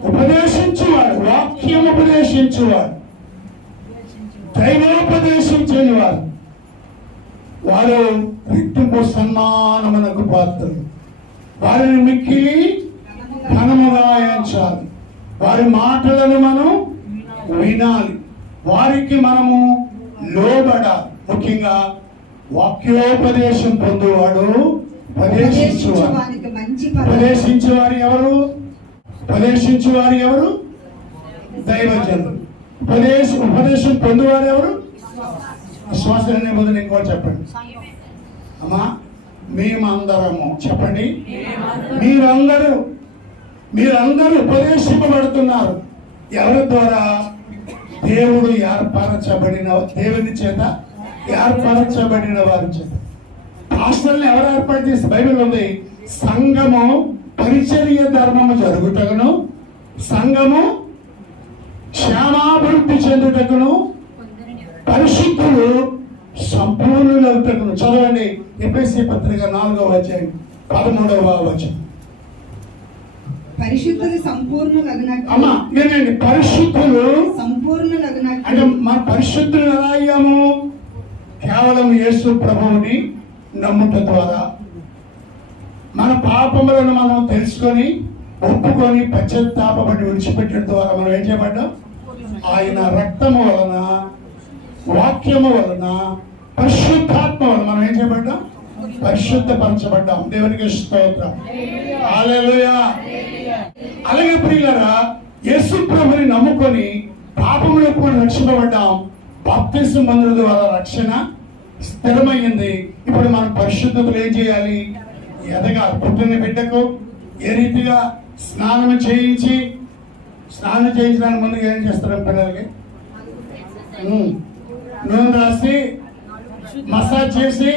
ఉపదేశించేవాడు, వాక్యం ఉపదేశించేవాడు, దైవోపదేశించేవాడు. వారు రెట్టింపు సన్మానమునకు పాత్రలు. వారిని మిక్కిలి ఘనముగా ఎంచాలి. వారి మాటలను మనం వినాలి. వారికి మనము లోబడాలి. ముఖ్యంగా వాక్యోపదేశం పొందువాడు ఉపదేశించేవారు ఎవరు? దైవజనులు. ఉపదేశం పొందువారు ఎవరు? విశ్వాసాన్ని బదులు ఇంకోటి చెప్పండి అమ్మా. మేమందరము చెప్పండి. మీరందరూ ఉపదేశింపబడుతున్నారు. ఎవరి ద్వారా? దేవుని చేత ఏర్పరచబడిన వారి చేత. హాస్టల్ని ఎవరు ఏర్పాటు చేసి బైబిల్ ఉంది, సంఘము పరిచర్య ధర్మము జరుగుటకును, సంఘము క్షేమాభివృద్ధి చెందుటకును, పరిశుద్ధులు సంపూర్ణులవుటకును. చదవండి ఎఫెసీ పత్రిక 4వ అధ్యాయం 13వ వచనం. పరిశుద్ధులు సంపూర్ణులగునట్లు. అమ్మా వినండి, పరిశుద్ధులు సంపూర్ణులగునట్లు. అంటే మన పరిశుద్ధులు ఎలా అయ్యాము? కేవలం యేసు ప్రభువుని నమ్ముట ద్వారా. మన పాపములను మనం తెలుసుకొని ఒప్పుకొని పశ్చాత్తాపడి విడిచిపెట్టడం ద్వారా మనం ఏం చేయబడ్డాం? ఆయన రక్తము వలన, వాక్యము వలన, పరిశుద్ధాత్మ వలన మనం ఏం చేయబడ్డాం? పరిశుద్ధపరచబడ్డాం. దేవునికి స్తోత్రం. హల్లెలూయా. అలాగే ప్రియులారా, యేసు ప్రభుని నమ్ముకొని పాపములు ఒప్పుకొని రక్షింపబడ్డాం. బాప్తిస్మం పొందడం ద్వారా రక్షణ స్థిరమైంది. ఇప్పుడు మనం పరిశుద్ధతలు ఏం చేయాలి? ఎదగాలి. పుట్టిన బిడ్డకు ఏ రీతిగా స్నానం చేయించడానికి ముందు ఏం చేస్తారు పిల్లలకి? నూనె రాసి మసాజ్ చేసి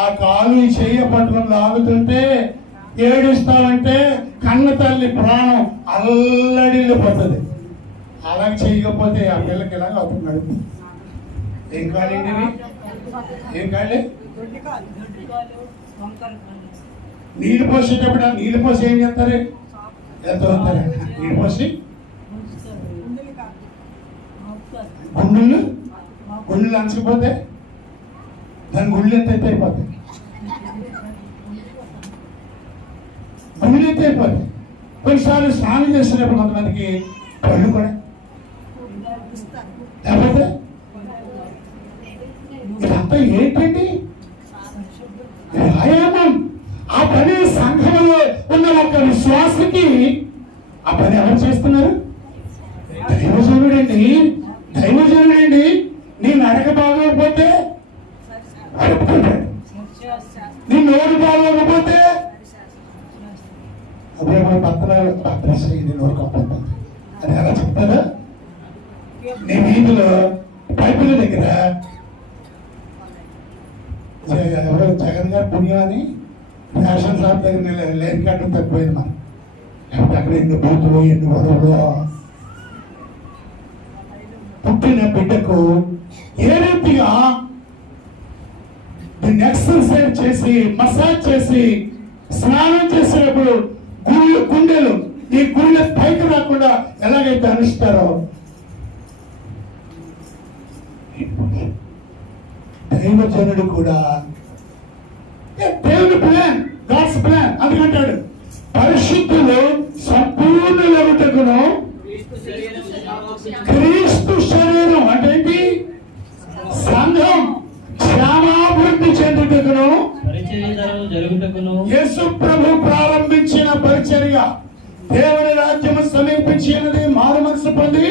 ఆ కాలు చెయ్య పట్టుకుని లాగుతుంటే ఏడుస్తామంటే కన్న తల్లి ప్రాణం అల్లడిల్లిపోతుంది. అలా చేయకపోతే ఆ పిల్లకి ఇలాగ అవుతున్నాడు. ఏం కాలేండి? ఏం కాలే? నీళ్ళు పోసేటప్పుడు నీళ్ళు పోసి ఏం చేస్తారు? ఎంత అవుతారు? నీళ్ళు పోసి గుండెలు అంచకపోతే దాని గుళ్ళు ఎంత అయిపోతాయి. గుళ్ళు ఎంత అయిపోతాయి. కొన్నిసార్లు స్నానం చేసినప్పుడు కొంతమందికి పళ్ళు కూడా లేకపోతే ఇదంతా ఏంటండి? వ్యాయామం. ఆ పని సంఘంలో ఉన్న ఒక విశ్వాసకి ఆ పని ఎవరు చేస్తున్నారు? దైవజనుడండి. నీ నడక బాగోకపోతే నీ నోరు బాగోకపోతే అదే మన భర్తలు నోరు కప్పతుంది అని ఎలా చెప్తారా? నీ వీధిలో పైపుల దగ్గర ఎవరో జగన్ గారు పుణ్యం అని రేషన్ షాప్ దగ్గర లేని కట్టడం తగ్గిపోయింది. మనం లేకపోతే అక్కడ ఎన్ని బూతులు ఎన్ని గొడవలు. పుట్టిన బిడ్డకు ఏ రీతిగా దీన్ని ఎక్సర్సైజ్ చేసి మసాజ్ చేసి స్నానం చేసినప్పుడు గుండెలు ఈ గుండె పైకి రాకుండా ఎలాగైతే అనుస్తారో దైవజనుడు కూడా దేవుని ప్లాన్, గాడ్స్ ప్లాన్. అందుకంటాడు పరిశుద్ధులు సంపూర్ణులగుటకును క్రీస్తు శరీరం అంటే ఏంటి? సంఘం క్షేమాభివృద్ధి చెందుటకును యేసు ప్రభు ప్రారంభించిన పరిచర్య, దేవుని రాజ్యము సమీపించినది, మారు మనసు పొంది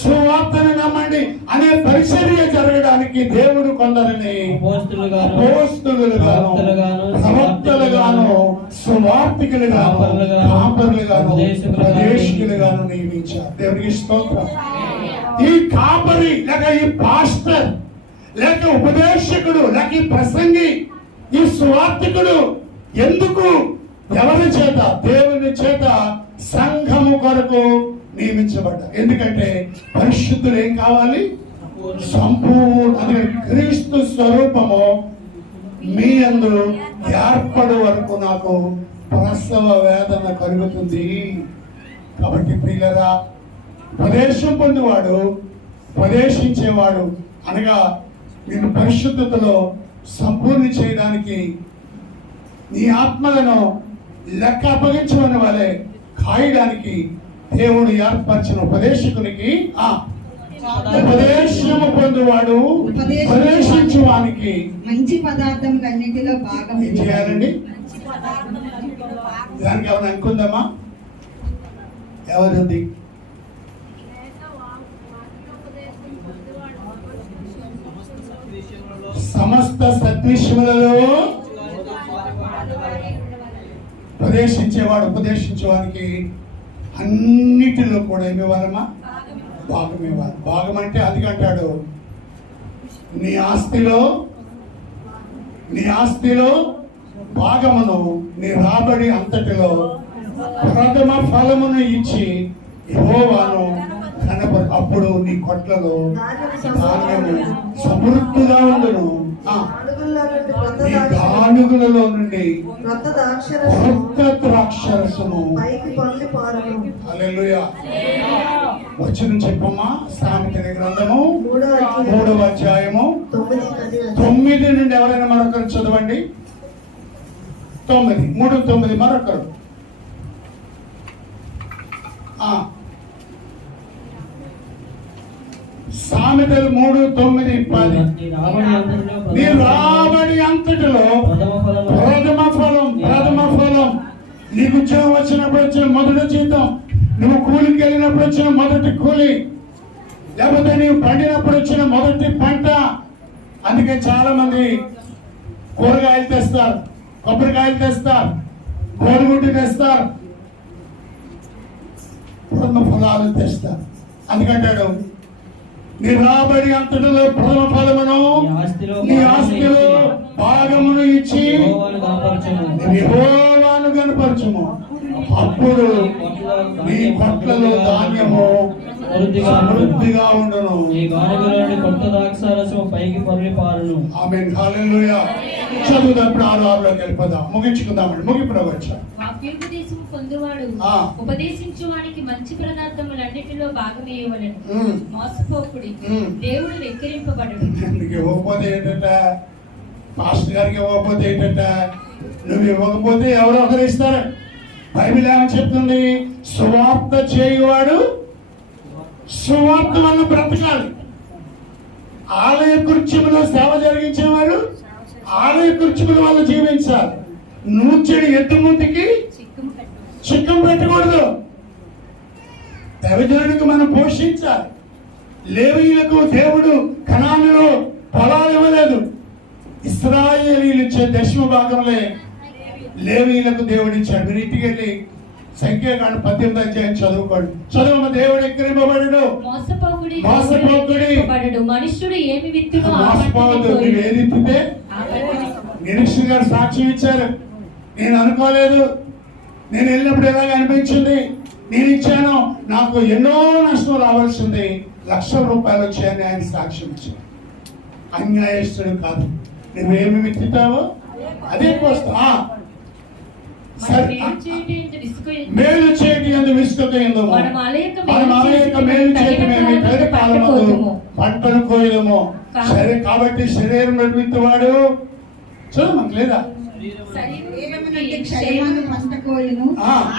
సువార్తను నమ్మండి అనే పరిచర్య జరగడానికి దేవుడు కొందరిని అపోస్తలుగాను, ప్రవక్తలుగాను, సువార్తికులుగాను, కాపరులుగాను, ఉపదేశకులుగాను నియమించారు. దేవునికి స్తోత్రం. ఈ కాపరి లేక ఈ పాస్టర్ లేక ఉపదేశకుడు లేక ఈ ప్రసంగి ఈ సువార్తికుడు ఎందుకు? ఎవరి చేత? దేవుని చేత సంఘము కొరకు నియమించబడ్డారు. ఎందుకంటే పరిశుద్ధులు ఏం కావాలి? సంపూర్ణ క్రీస్తు స్వరూపము మీ యందు ఏర్పడు వరకు నాకు ప్రసవ వేదన కలుగుతుంది. కాబట్టి ప్రియులరా, ఉపదేశం పొందేవాడు, ఉపదేశించేవాడు అనగా నేను పరిశుద్ధతలో సంపూర్ణ చేయడానికి నీ ఆత్మలను లెక్క అప్పగించమని వాళ్ళే కాయడానికి దేవుడు ఏర్పరిచిన ఉపదేశకునికి ఉపదేశము పొందువాడు ఉపదేశించువానికి మంచి పదార్థములన్నిటిలో భాగం ఏం చేయాలండి? దానికి ఏమైనా అనుకుందామా? ఎవరుంది? సమస్త సద్విషయములలో ఉపదేశించేవానికి అన్నిటిలో కూడా ఏమివ్వాలమ్మా? భాగం ఇవ్వాలి. భాగం అంటే అందుకంటాడు నీ ఆస్తిలో భాగమును నీ రాబడి అంతటిలో ప్రథమ ఫలమును ఇచ్చి యెహోవాను కనపడు. అప్పుడు నీ కొట్లలో ధాన్యము సమృద్ధిగా ఉండును. నీ గానుగులలో నుండి కొత్త ద్రాక్షరసము హల్లెలూయా. వచనం చెప్పమ్మా. సామెతల గ్రంథము 3వ అధ్యాయము 9 నుండి ఎవరైనా మరొకరు చదవండి. 3:9 మరొకరు. సామెతలు 3:9-10. నీ రాబడి అంతటిలో ప్రథమ ఫలం. నీకు ఉద్యోగం వచ్చినప్పుడు వచ్చిన మొదటి జీతం, నువ్వు కూలికి వెళ్ళినప్పుడు వచ్చిన మొదటి కూలి, లేకపోతే నీవు పండినప్పుడు వచ్చిన మొదటి పంట. అందుకే చాలా మంది కూరగాయలు తెస్తారు, కొబ్బరికాయలు తెస్తారు, కోడిగుడ్డు తెస్తారు, ప్రథమ ఫలాలు తెస్తారు. అందుకంటాడు నీ రాబడి అంతటిలో ప్రథమ ఫలమును నీ ఆస్తిలో భాగమును ఇచ్చి యెహోవాను కనపరచుము. అప్పుడు నీ కొట్లలో ధాన్యము సమృద్ధిగా ఉండును. ఆమేన్. హల్లెలూయా. చదువుదాం. 6:6లోకి వెళ్ళిపోదాం. ముగించుకుందామండి. ముగింపులోకి వచ్చా. వాక్యోపదేశం పొందువాడు ఉపదేశించు వానికి మంచి పదార్థములన్నిటిలో భాగమేయవలెను. మోసపోకుడి, దేవుడు వెక్కిరింపబడడు. నీకు ఇవ్వకపోతే ఏంటంట, పాస్టర్ గారికి ఇవ్వకపోతే ఏంటంట, నువ్వు ఇవ్వకపోతే ఎవరో ఒకరు ఇస్తారు. బైబిల్ ఏమని చెప్తుంది? సువార్త చేయువాడు సువార్త వల్ల బ్రతకాలి. ఆలయ కుర్చీలో సేవ జరిగించేవాడు ఆలయ కుర్చీల వల్ల జీవించాలి. నూర్చెడు ఎద్దు ముందుకి చిక్కం పెట్టకూడదు. దైవజనుడికి మనం పోషించాలి. లేవీయులకు దేవుడు కనానులో పొలాలు ఇవ్వలేదు. ఇశ్రాయేలీయులు ఇచ్చే దశమ భాగంలో లేవీయులకు దేవుడు ఇచ్చాడు. మీరు ఇంటికి వెళ్ళి సంఖ్యాకాండ 18వ అధ్యాయం చదువుకోండి. చదువు. దేవుడు ఎక్కిరింపబడడు, మోసపోకుడి. మనుష్యుడు ఏమి విత్తునో మోసపోవద్దు. నువ్వు ఏది విత్తితే. నిరీక్షణ గారు సాక్ష్యం ఇచ్చారు. నేను అనుకోలేదు, నేను వెళ్ళినప్పుడు ఎలాగ అనిపించింది, నేను ఇచ్చాను, నాకు ఎన్నో నష్టం రావాల్సింది, లక్షల రూపాయలు వచ్చాయని ఆయన సాక్ష్యం ఇచ్చారు. అన్యాయస్తుడు కాదు. నువ్వేమి విత్తుతావో అదే కోస్తా. మేలు చేయటి ఎందు విసుకతయిందో మేలు చేయటి పంటను కోయదము. సరే, కాబట్టి శరీరం విత్తువాడు చదువు లేదా క్షయమాను పంట కోయను,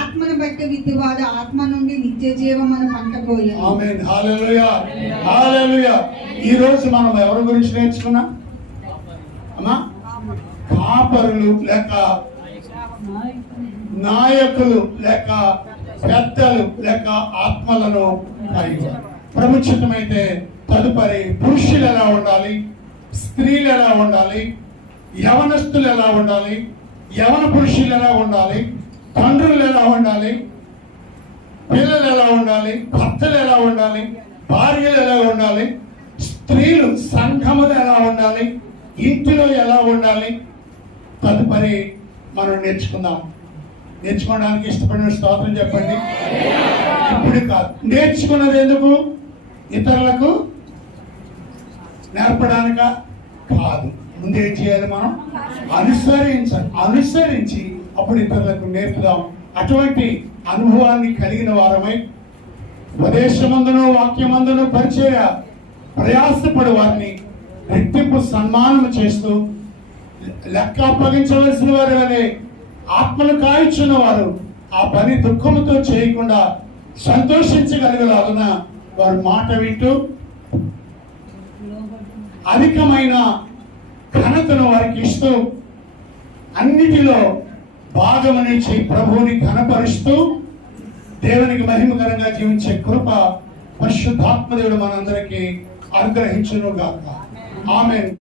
ఆత్మను బట్టి విత్తువాడు ఆత్మ నుండి నిత్య జీవమును పంట కోయను. ఆమేన్. హల్లెలూయా. హల్లెలూయా. ఈ రోజు మనం ఎవరి గురించి నేర్చుకున్నాం అమ్మా? కాపరులు లేక నాయకులు లేక పెద్దలు లేక ఆత్మలను ప్రముఖమైతే తదుపరి పురుషులు ఎలా ఉండాలి, స్త్రీలు ఎలా ఉండాలి, యవనస్తులు ఎలా ఉండాలి, యవన పురుషులు ఎలా ఉండాలి, తండ్రులు ఎలా ఉండాలి, పిల్లలు ఎలా ఉండాలి, భర్తలు ఎలా ఉండాలి, భార్యలు ఎలా ఉండాలి, స్త్రీలు సంఘములు ఎలా ఉండాలి, ఇంటిలో ఎలా ఉండాలి, తదుపరి మనం నేర్చుకుందాం. నేర్చుకోవడానికి ఇష్టపడిన స్తోత్రం చెప్పండి. ఇప్పుడు కాదు, నేర్చుకున్నది ఎందుకు? ఇతరులకు నేర్పడానిక కాదు. ముందు ఏం చేయాలి? మనం అనుసరించి అప్పుడు ఇతరులకు నేర్పుదాం. అటువంటి అనుభవాన్ని కలిగిన వారమై ఉపదేశమందును వాక్యమందును పరిచయ ప్రయాసపడి వారిని రెట్టింపు సన్మానం చేస్తూ లెక్క అప్పగించవలసిన వారు అనే ఆత్మను కాయిచున్న వారు ఆ పని దుఃఖముతో చేయకుండా సంతోషించగలిగేలాగున వారు మాట వింటూ అధికమైన ఘనతను వారికి ఇస్తూ అన్నిటిలో భాగమనిచ్చి ప్రభువుని ఘనపరుస్తూ దేవునికి మహిమకరంగా జీవించే కృప పరిశుద్ధాత్మదేవుడు మనందరికీ అనుగ్రహించును గాక. ఆమేన్.